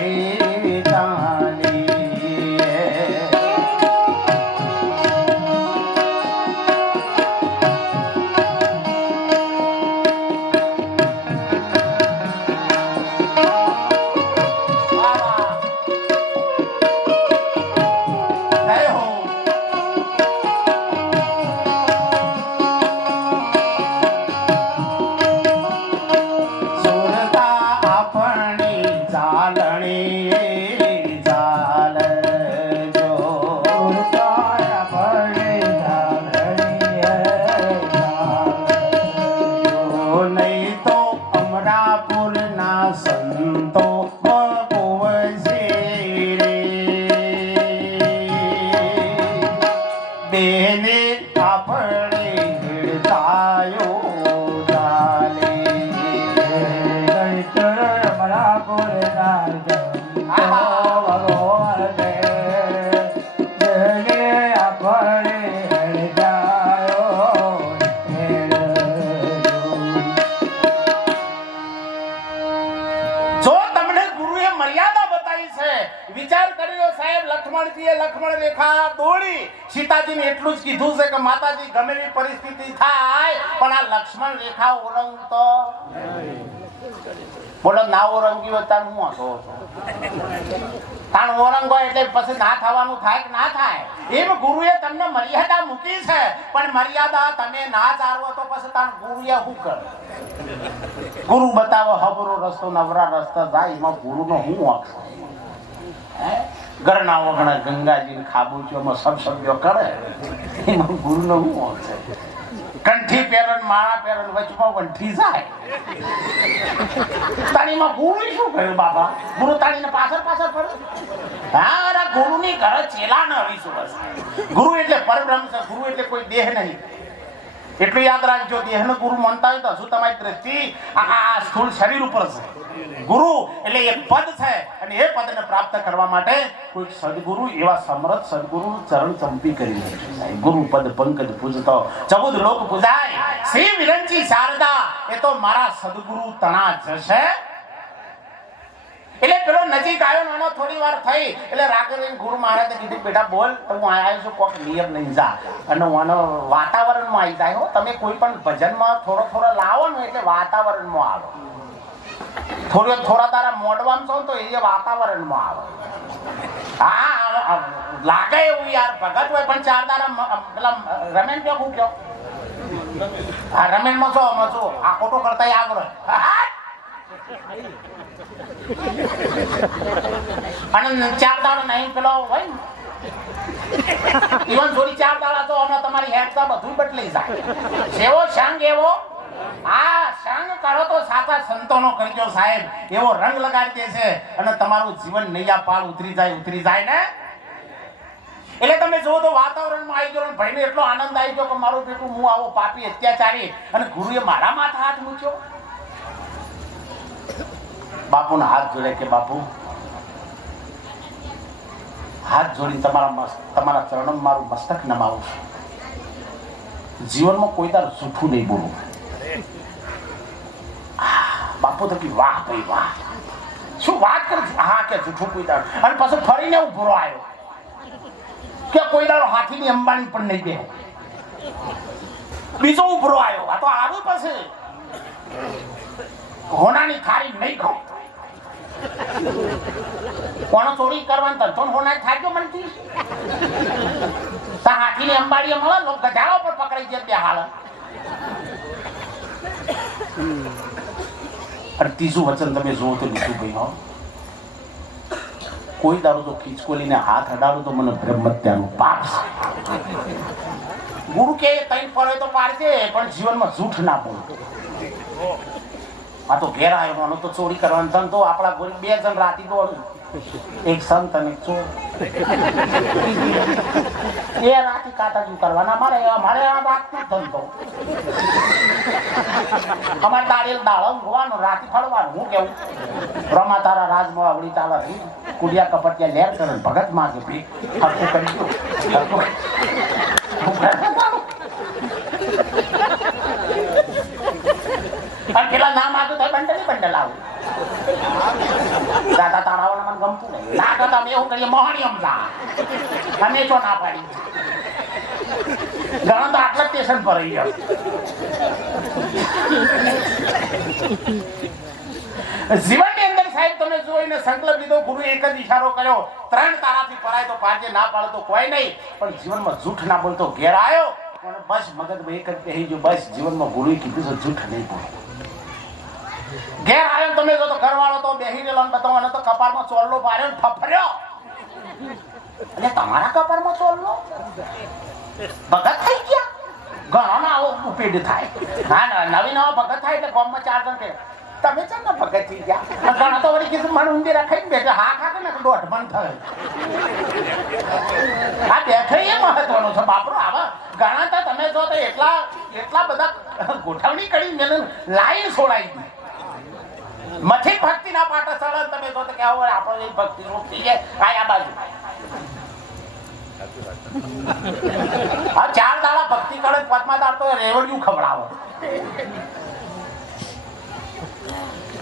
છે. વિચાર કરી લો સાહેબ, લક્ષ્મણજીએ લક્ષ્મણ રેખા દોડી. સીતાજીને એટલું જ કીધું છે કે માતાજી ગમે એવી પરિસ્થિતિ થાય પણ આ લક્ષ્મણ રેખા ઓળંગતો બોલો ના ઓળંગી હોય તાર હું હતો તાણ ઓળંગો એટલે પછી ના થવાનું થાય કે ના થાય. એમ ગુરુએ તમને મર્યાદા મૂકી છે પણ મર્યાદા તમે ના ચાલવો તો પછી તાણ ગુરુએ શું કરે? ગુરુ બતાવો હબરો રસ્તો નવરા રસ્તા જાય એમાં ગુરુનો હું હક છે? ઘરના ઓગણે ગંગાજી ખાબુચીઓમાં સબ શબ્દો કરે એમાં ગુરુનો હું હક છે? કંઠી પહેરણ માળા પહેરણ વચમાં વંઠી જાય તાણીમાં ગુરુ શું કર્યું બાબા? ગુરુ તાણીને પાછળ પાછળ પડે? હા, ગુરુની ઘરે ચેલા ન આવી શું બસ. ગુરુ એટલે પરબ્રહ્મ છે, ગુરુ એટલે કોઈ દેહ નહીં. એટલું યાદ રાખજો, દેહનો ગુરુ માનતા હોય તો હજુ તમારી દ્રષ્ટિ આ સ્થૂળ શરીર ઉપર છે. ગુરુ એટલે એક પદ છે અને એ પદને પ્રાપ્ત કરવા માટે કોઈ સદગુરુ એવા સમર્થ સદગુરુ ચરણ ચંપી કરી લે. ગુરુ પદ પંકજ પૂજતો ચબુદ લોક પૂજાય. શ્રી વિરંચી શારદા એ તો મારા સદગુરુ તણા જશે. એટલે પેલો નજીક આવ્યો નાનો થોડી વાર થઈ એટલે રાઘવેન ગુરુ મહારાજે કીધું બેટા બોલ તો હું આવ્યો છું કોક નિયમ નહીં જા અને આનો વાતાવરણમાં આવી જાય હો. તમે કોઈ પણ ભજનમાં થોડો લાવો ને એટલે વાતાવરણમાં આવો. થોડા તારા મોઢવામાં છો તો એ વાતાવરણમાં આવે. હા લાગે એવું યાર ભગત હોય પણ ચાર તારા પેલા રમેન કયો હું કયો આ રમેનમાં છો આ ખોટો કરતા આવડે અને ચાર દાડા નહીં પેલો હોય ને ઈવન થોડી ચાર દાડા તો અમે તમારી હેડતા બધું બદલાઈ જાય. જેવો સંગ એવો આ સંગ કરો તો સાચા સંતોનો કરજો સાહેબ. એવો રંગ લગાડી દે છે અને તમારું જીવન નૈયા પાળ ઉતરી જાય ને. એટલે તમે જો તો વાતાવરણમાં આવી ગયો ભાઈને એટલો આનંદ આવી ગયો કે મારું બેટું હું આવો પાપી અત્યાચારી અને ગુરુએ મારા માથે હાથ મૂક્યો. બાપુના હાથ જોડે કે બાપુ હાથ જોડી તમારા ચરણમાં મારું મસ્તક નમાવું છું. જીવનમાં કોઈ તાર જૂઠું નહીં બોલું. બાપુ તો કે વાહ ભાઈ વાહ શું વાત કરે છે. હા કે જૂઠું કોઈ તાર અને પછી ફરીને ઉભો આવ્યો કે કોઈ દાડો હાથીની અંબાણી પણ નહીં બેહો. બીજો ઉભરો આવ્યો આ તો આવ્યો પછી હોનાની થાળી નહીં ખાવ. કોણ ચોરી કરવાનું તંતો હોના થાય મનથી હાથીની અંબાડીએ મળે લોકો ગધાડા પર પકડાઈ જાય બે હાલ. અને ત્રીજું વચન તમે જુઓ તો લીધું ભાઈ હો કોઈ દારૂ તો ખીચકોલીને હાથ અડાડો તો મને બ્રહ્મત્યાનું પાપ છે. ગુરુ કે તૈન પડે તો પાડશે પણ જીવનમાં જૂઠ ના બોલો. આ તો ઘેર આવ્યો તો ચોરી કરવાનું ધન તો આપણા ગોરી બે જણ રાતી દોડું એક સંત અને ચોર એ રાતી કાટાજી કરવાના મારે આ વાત નો ધંધો. અમારે દાડેલ દાળ ઊંઘવાનું રાતી ફળવાનું. હું કેવું રમા તારા રાજમાં આવડી ચાલા કુડિયા કપટિયા લેર કરે ભગત માં છે હરકું કરી પણ પેલા નામ આગળ થાય બંડલ આવું દાદા તારાવાને મને ગમતું નહીં. ના કરતા અમે એવું કરીએ મોહણી અમદા અમે જો ના પાડી ઘણા તો આટલા સ્ટેશન પર રહી ગયા. જીવનની અંદર સાહેબ તમે જોઈને સંકલ્પ લીધો ગુરુએ એક જ ઈશારો કર્યો 3 તારાથી પરાય તો પારજે ના પાડે તો કોઈ નહીં પણ જીવનમાં જૂઠ ના બોલતો ઘેર આવ્યો પણ બસ મગજમાં એક જ કહી ગયો બસ જીવનમાં ગુરુએ કીધું છે જૂઠ નહીં બોલે. ઘેર આવ્યો તમે જો તો ઘરવાળો તો બેહી રહેલો બતાવવાનો તો કપાળમાં ચોરલો પાડ્યો ફફર્યો. એટલે તમારા કપાળમાં ચોરલો ભગત થઈ ગયા. ઘણો ના આવો ઉપેડ થાય. હા નવી નવા ભગત થાય એટલે ગામમાં 4 જણ કે તમે છે ને ભગત થઈ ગયા. ઘણા તો વળી કીધું મન ઊંધી રખાઈ બેઠા હા ખા ને 1.5 મણ થયો. આ બેઠે એ મહત્વનું છે બાપરો. આવા ઘણા તો તમે જો તો એટલા બધા ગોઠવણી કરી મેં લાઈન છોડાઈ દી મથી ભક્તિ ના પાટા ચડે તમે જો તો કે આવો આપણો ભક્તિ રૂપ થઈ જાય આ બાજુ. આ 4 દાડા ભક્તિ કરે 5મા દાડ તો રેવડિયું ખવડાવો.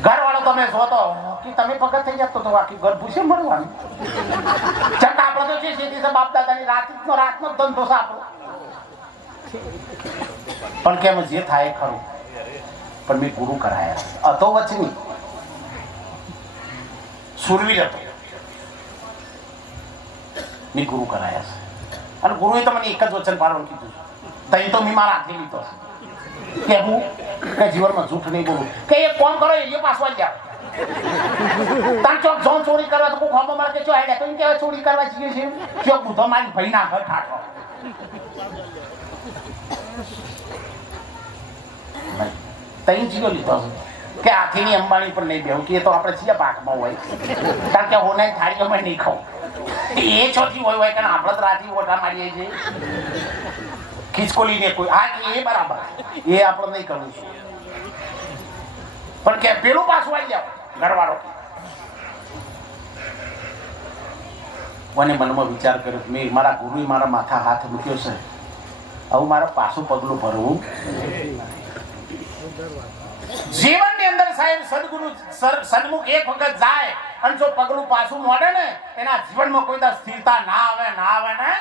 ઘરવાળો તમે જો તો કે તમે પગત થઈ જતો તો આખી ઘર ભૂસે મળવાનું ચક આપણો તો છે સીધી છે બાપ દાદાની રાતનો ધંધો છે આપણો. પણ કેમ જે થાય ખરું, પણ મેં ગુરુ કરાયા હતો વચની સુરવીર હતો, મેં ગુરુ કરાયા છે. અને ગુરુએ તો મને એક જ વચન પાડવાનું કીધું છે, તઈ તો મેં મારા હાથે લીધો છે કે હું કે જીવનમાં જૂઠ નહીં બોલું, કે એ કોમ કરો એ પાછો આવી જાવ. તાર ચોક જોન ચોરી કરવા તો કોઈ ખોબો મળે કે ચો આઈડિયા તો એમ કહેવાય ચોરી કરવા જઈએ છીએ, ચોક બુધો મારી ભાઈ ના ઘર ઠાઠો તઈ જીવો લીધો છે કે હાથીની અંબાણી પણ નહીં બેહું, કે એ તો આપણે છીએ પાકમાં હોય, કારણ કે હોનાઈ થાળીઓમાં નહીં ખાવું. એ છોથી હોય કે આપણે જ રાતી ઓઠા મારીએ છીએ ખીચકોલી ને કોઈ હા એ બરાબર, એ આપણે નહીં કરવું છે. પણ કે પેલું પાછું આવી જાવ ઘરવાળો. મને મનમાં વિચાર કર્યો, મેં મારા ગુરુએ મારા માથા હાથ મૂક્યો છે, આવું મારા પાછું પગલું ભરવું. જીવનની અંદર સાહેબ સદગુરુ સન્મુખ એક વખત જાય અને જો પગલું પાછું મોડે ને એના જીવનમાં કોઈ દર સ્થિરતા ના આવે ને.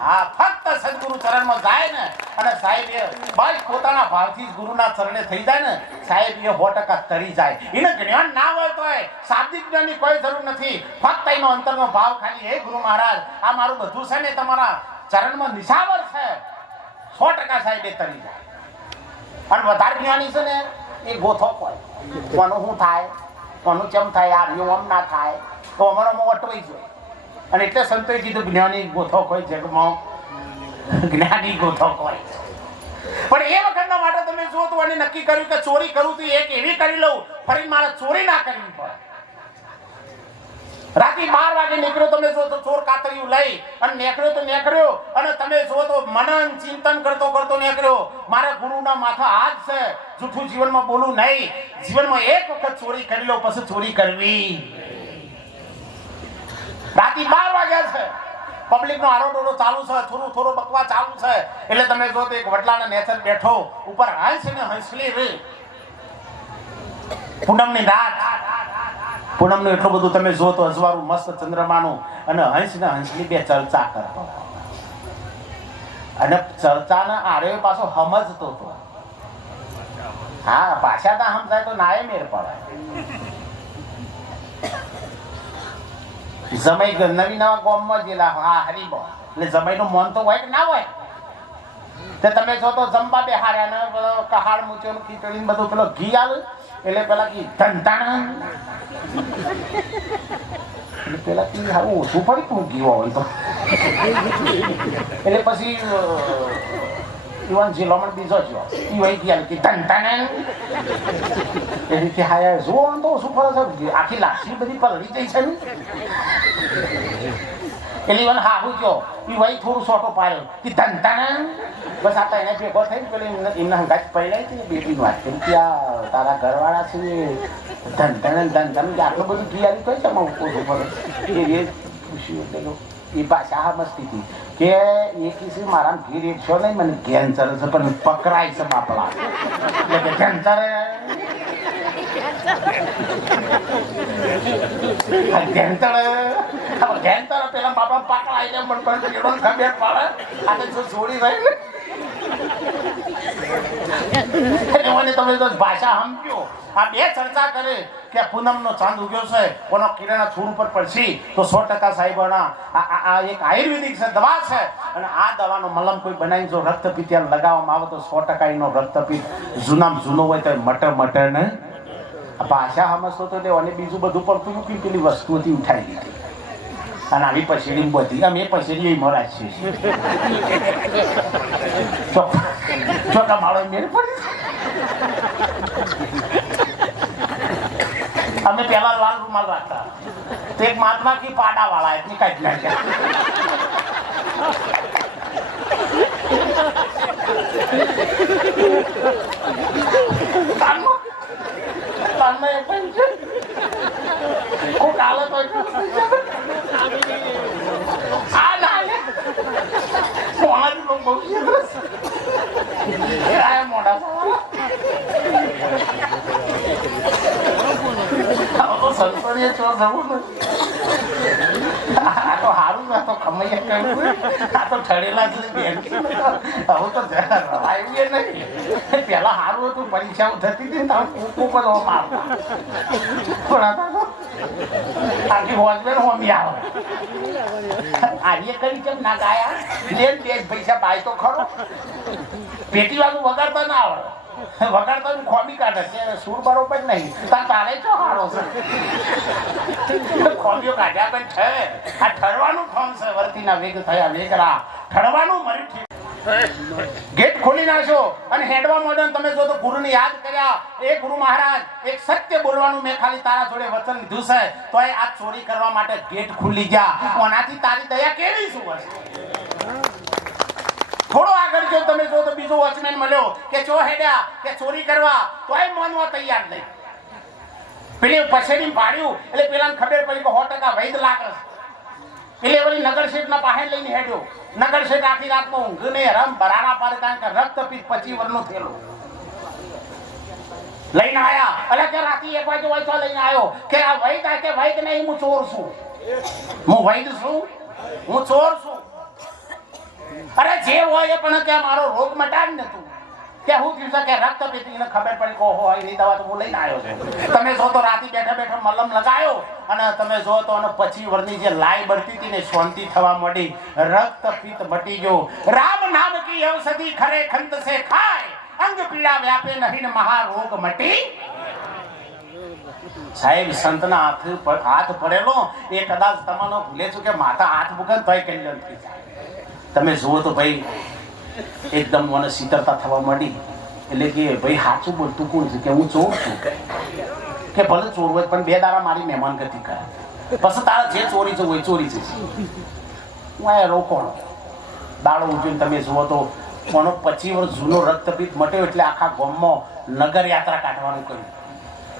હા, ફક્ત સદગુરુ ચરણમાં જાય ને અને સાહેબ એ બસ પોતાના ભાવથી જ ગુરુના ચરણે થઈ જાય ને સાહેબ એ 100% તરી જાય. એને જ્ઞાન ના હોય તો શાબ્દિક જ્ઞાનની કોઈ જરૂર નથી, ફક્ત એનો અંતરનો ભાવ ખાલી હે ગુરુ મહારાજ આ મારું બધું છે ને તમારા ચરણમાં નિશાવર છે, 100% સાહેબ એ તરી જાય. અને વધારે જ્ઞાની છે ને એ ગોથો કોઈ કોનું શું થાય, કોનું ચમ થાય, આ આમ ના થાય તો અમારામાં અટવાઈ જાય. અને એટલે સંતોએ કીધું જ્ઞાની ગોથો કોઈ જગમાં જ્ઞાની ગોથો કોઈ. પણ એ વખતના માટે તમે જો તો એને નક્કી કર્યું કે ચોરી કરું તો એક એવી કરી લઉં ફરી મારે ચોરી ના કરવી પડે. રાતે 12 વાગે નીકળ્યો, તમે જો તો ચોર કાતરિયું લઈ અને નીકળ્યો અને તમે જો તો મનન ચિંતન કરતો નીકળ્યો. મારા ગુરુના માથા હાથ છે, જૂઠું જીવનમાં બોલું નહીં, જીવનમાં એક વખત ચોરી કરી લો પછી ચોરી કરવી. રાતે 12 વાગ્યા છે, પબ્લિક નો આરોડોડો ચાલુ છે, થોડું બકવા ચાલુ છે, એટલે તમે જો તો એક વડલાના નેચર બેઠો ઉપર હંસ ને હંસલી રે પૂનમની રાત, પૂનમનું એટલું બધું તમે જો તો અજવાળું મસ્ત ચંદ્રમાનું અને હંસ ને હંસલી બે ચર્ચા કરતો અને ચર્ચાના આરે પાછો સમજતો હતો. હા, ભાષા ના સમજાય તો નાય મેર પડે. જમાઈ નવી નવા ગામમાં જેલા હા હરીબો એટલે જમાઈનું મન તો હોય કે ના હોય, તે તમે જો તો જમવા બેહાર્યા ને પેલો કહાડ મૂચ્યો ખીચડી બધું પેલો ઘી આવે એટલે પેલા કી ધંધાણ એટલે પેલા કી હારું ઓછું પડી તું ઘી હોય તો એટલે પછી ઇવન જીલોમણ બીજો જો ઈ વહી ગયા કે ધંધાણ એટલે કે હાય જો આમ તો ઓછું ફરક છે, આખી લાક્ષી બધી પલળી જઈ છે ને એટલે ઇવન હાહુ જો ઈ વહી થોડું સોટો પાડ્યો કે ધંધાણ. બસ આ એને ભેગો થઈ પેલી એમના હંગાત પહેલાઈ હતી બેબીની વાત કરી કે આ તારા ઘરવાળા છે ધંધાણ આટલું બધું ઘિયારી તો છે ઓછું પડે એ ખુશી એટલે એ પાછા હા મસ્તી હતી કે એ કિસી મારા ઘી રેટશો નહીં મને કેન્સર છે પણ પકડાય છે બાપડા એટલે કે કેન્સર પેલા બાપા પકડાય ને પણ ખબર પડે આ તો છોડી રહી ને તમે તો ભાષા સમજો. આ બે ચર્ચા કરે કે પૂનમનો ચાંદ ઉગ્યો છે કોનો કિરણ છોડ ઉપર પડશે તો 100% સાહેબોના આ એક આયુર્વેદિક છે, દવા છે અને આ દવાનો મલમ કોઈ બનાવી જો રક્તપિત લગાવવામાં આવે તો 100% એનો રક્તપિત જૂનામાં જૂનો હોય તો મટર ને ભાષા સમજતો તો અને બીજું બધું પડતું મૂકી પેલી વસ્તુઓથી ઉઠાઈ દીધી અને આવી પછેડી બધી અમે પછેડી મરાજ છે ચોકા માળો મેળ પડી. અમે પેલા લાલ રૂમાલ રાખતા તો એક મહાત્મા કી પાડા વાળા એટલી કાઢી નાખ્યા. મોડા જવું ને આ તો સારું આ તો કમાઈ આ તો ઠરેલા છે બેન હવે તો આવ્યું નહીં પેલા સારું હતું પરીક્ષાઓ થતી હતી ને ખૂબ બધો મારતા પણ આખી હોસ્પિટલ હોમી આવે આજે કઈ કેમ ના ગાયા લેન બે પૈસા પાય તો ખરો પેટી વાળું વગાડતા ના આવડે વગાડતા ખોમી કાઢે છે સુર બરોબર નહીં તારે ચો હારો છે ખોમીઓ કાઢ્યા પણ છે આ ઠરવાનું ફોર્મ છે વર્તીના વેગ થયા વેગરા ઠરવાનું મર્યું ગેટ ખોલી નાખો અને હેડવા મોડન તમે જો તો ગુરુને યાદ કર્યા એ ગુરુ મહારાજ એક સત્ય બોલવાનું મેં ખાલી તારા જોડે વચન લીધું છે તો આ ચોરી કરવા માટે ગેટ ખુલી ગયા ઓનાથી તારી દયા કેવી શું હશે થોડો આગળ જો તમે જો તો બીજો વોચમેન મળ્યો કે ચો હેડ્યા કે ચોરી કરવા તોય માનવા તૈયાર નહીં પેલી પછેડી પાડ્યું એટલે પેલાને ખબર પડી કે 100% વૈદ લાગે એટલે વળી નગર શેઠના પાસે લઈને હેડ્યો નગર શેઠ આખી રાતમાં ઊંઘ ને રમ બરાડા પાડે કારણ કે રક્તપિત્ત 25 વર્ષનો થયેલો લઈને આયા એટલે કે રાતી 1 વાગે વાંચવા લઈને આવ્યો કે આ વૈદ આ કે વૈદ નહીં હું ચોર છું હું વૈદ છું હું ચોર છું અરે જે હોય પણ કે મારો રોગ મટાડ ને તું કે હું કીધું કે રક્તપિત્ત ને ખબર પડી કે ઓહો એની દવા તો હું લઈને આવ્યો છે તમે જો તો રાતી બેઠા બેઠા મલમ લગાયો અને તમે જો તો અને 25 વર્ષની જે લાઈ બળતી હતી ને શાંતિ થવા માંડી રક્તપિત્ત મટી ગયો રામ નામ કી ઔષધિ ખરે ખંત સે ખાય અંગ પીડા વ્યાપે નહીં ને મહારોગ મટી સાહેબ સંતના હાથ પડેલો એ કદાચ તમારો ભૂલે છો કે માતા હાથ મૂકે તોય કલ્યાણ થઈ જાય તમે જુઓ તો ભાઈ એકદમ મને શીતળતા થવા માંડી એટલે કે ભાઈ સાચું બોલતું કોણ છે કે હું ચોર છું કે ભલે ચોર હોય પણ 2 દાડા મારી મહેમાન ગતિ કરે પછી તારા જે ચોરી છે હોય ચોરી છે હું આ રોકોણો દાડો ઉઠીને તમે જુઓ તો કોનો 25 વર્ષ જૂનો રક્તપિત્ત મટ્યો એટલે આખા ગામમાં નગર યાત્રા કાઢવાનું કહ્યું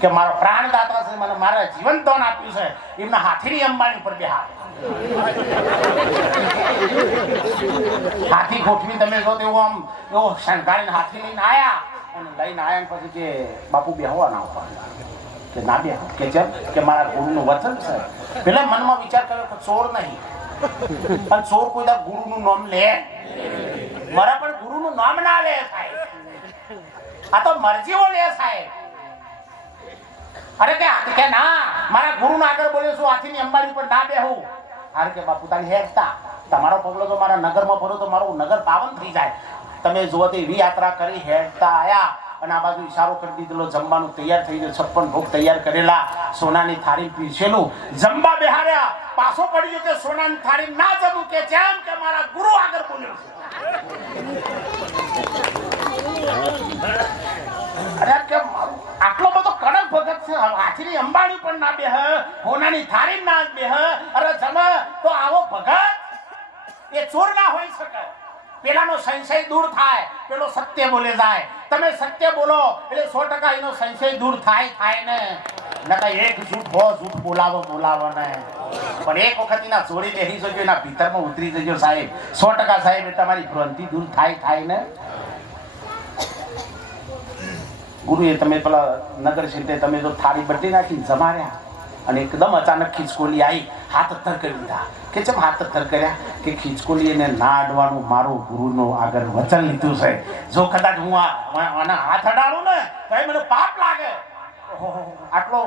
કે મારો પ્રાણદાતા છે મને મારા જીવન દાન આપ્યું છે એમના હાથીની અંબાણી પર બેહાર હાથી ગોઠવી તમે જો તેવો આમ એવો શણગારીને હાથી લઈને આયા અને લઈને આયા પછી કે બાપુ બેહવા ના ઉપર કે ના બેહો કે જેમ કે મારા ગુરુનું વચન છે પેલા મનમાં વિચાર કર્યો કે ચોર નહીં પણ ચોર કોઈ દા ગુરુનું નામ લે મારા પણ ગુરુનું નામ ના લે સાહેબ આ તો મરજીઓ લે સાહેબ અરે કે ના મારા ગુરુને આગળ બોલ્યો છું હાથીની અંબાડી પર ના બેહું અરે કે બાપુ તારી હેડતા તમારો પગલો જો મારા નગરમાં ફરો તો મારું નગર પાવન થઈ જાય તમે જુઓ તો એવી યાત્રા કરી હેડતા આયા અને આ બાજુ ઈશારો કરી દીધેલો જમવાનું તૈયાર થઈ ગયું 56 ભોગ તૈયાર કરેલા સોનાની થાળી પીછેલું જમવા બેહાર્યા પાછો પડી ગયો કે સોનાની થાળી ના જમું કે જેમ કે મારા ગુરુ આગળ બોલ્યો અરે કે આટલો બધો કડક ભગત છે હાથીની અંબાણી પણ ના બેહ હોનાની થાળી ના બેહ અરે જમે તો આવો ભગત એ ચોર ના હોઈ શકે પેલાનો સંશય દૂર થાય પેલો સત્ય બોલે જાય તમે સત્ય બોલો એટલે 100% એનો સંશય દૂર થાય ને નકા એક જૂઠ બોલાવો ને પણ એક વખત એના જોડી બેસી જજો એના ભીતરમાં ઉતરી જજો સાહેબ 100% સાહેબ એ તમારી ભ્રાંતિ દૂર થાય ને ગુરુએ તમે પેલા નગર સીટે તમે જો થાળી બદલી નાખી જમાડ્યા અને એકદમ અચાનક ખીચકોલી આવી હાથ અથર કરી દીધા કે ચમ હાથ અથર કર્યા કે ખીચકોલી એને ના અડવાનું મારું ગુરુનું આગળ વચન લીધું છે જો કદાચ હું આના હાથ અડાડું ને તો એ મને પાપ લાગે આટલો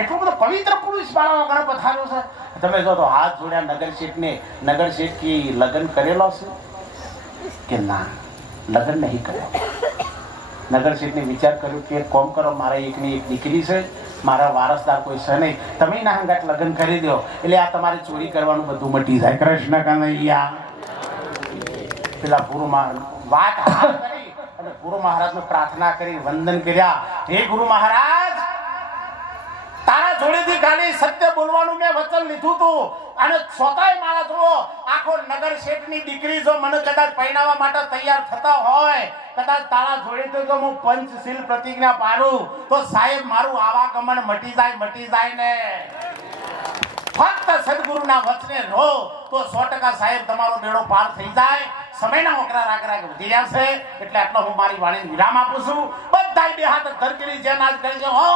એટલો બધો પવિત્ર પુરુષ મારા આગળ પધાર્યો છે તમે જો તો હાથ જોડ્યા નગર શેઠ કી લગ્ન કરેલો છે કે ના લગ્ન નહીં કર્યો નગર શેઠને વિચાર કર્યો કે કોમ કરો મારા એકની એક દીકરી છે મારા વારસદાર કોઈ છે નહીં તમે ના હંગાટ લગ્ન કરી દો એટલે આ તમારે ચોરી કરવાનું બધું મટી જાય કૃષ્ણ કનૈયા પેલા ગુરુ વાત કરી અને ગુરુ મહારાજને પ્રાર્થના કરી વંદન કર્યા હે ગુરુ મહારાજ તારા જોડેથી ખાલી સત્ય બોલવાનું મેં વચન લીધું હતું અને છતાંય મારા જુઓ આખો નગર શેઠની દીકરી જો મને કદાચ પરણાવવા માટે તૈયાર થતા હોય કદાચ તારા જોડે તો હું પંચશીલ પ્રતિજ્ઞા પાડું તો સાહેબ મારું આવાગમન મટી જાય ને ફક્ત સદગુરુના વચને રહો તો 100% સાહેબ તમારો બેડો પાર થઈ જાય સમયના ઓકરા રાગ રાગ વધી રહ્યા છે એટલે આટલો હું મારી વાણીને વિરામ આપું છું બધાય બે હાથ ધરકીની જેમ આજ કરી છે હો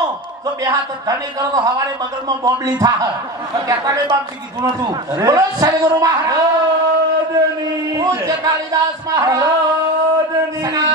તો બે હાથ ધરની કરો તો હવારે બગલમાં બોબલી થાહ પણ કેતાલે બાપજી કીધું નતું બોલો શ્રી ગુરુ મહારાજની પૂજ્ય કાલિદાસ મહારાજની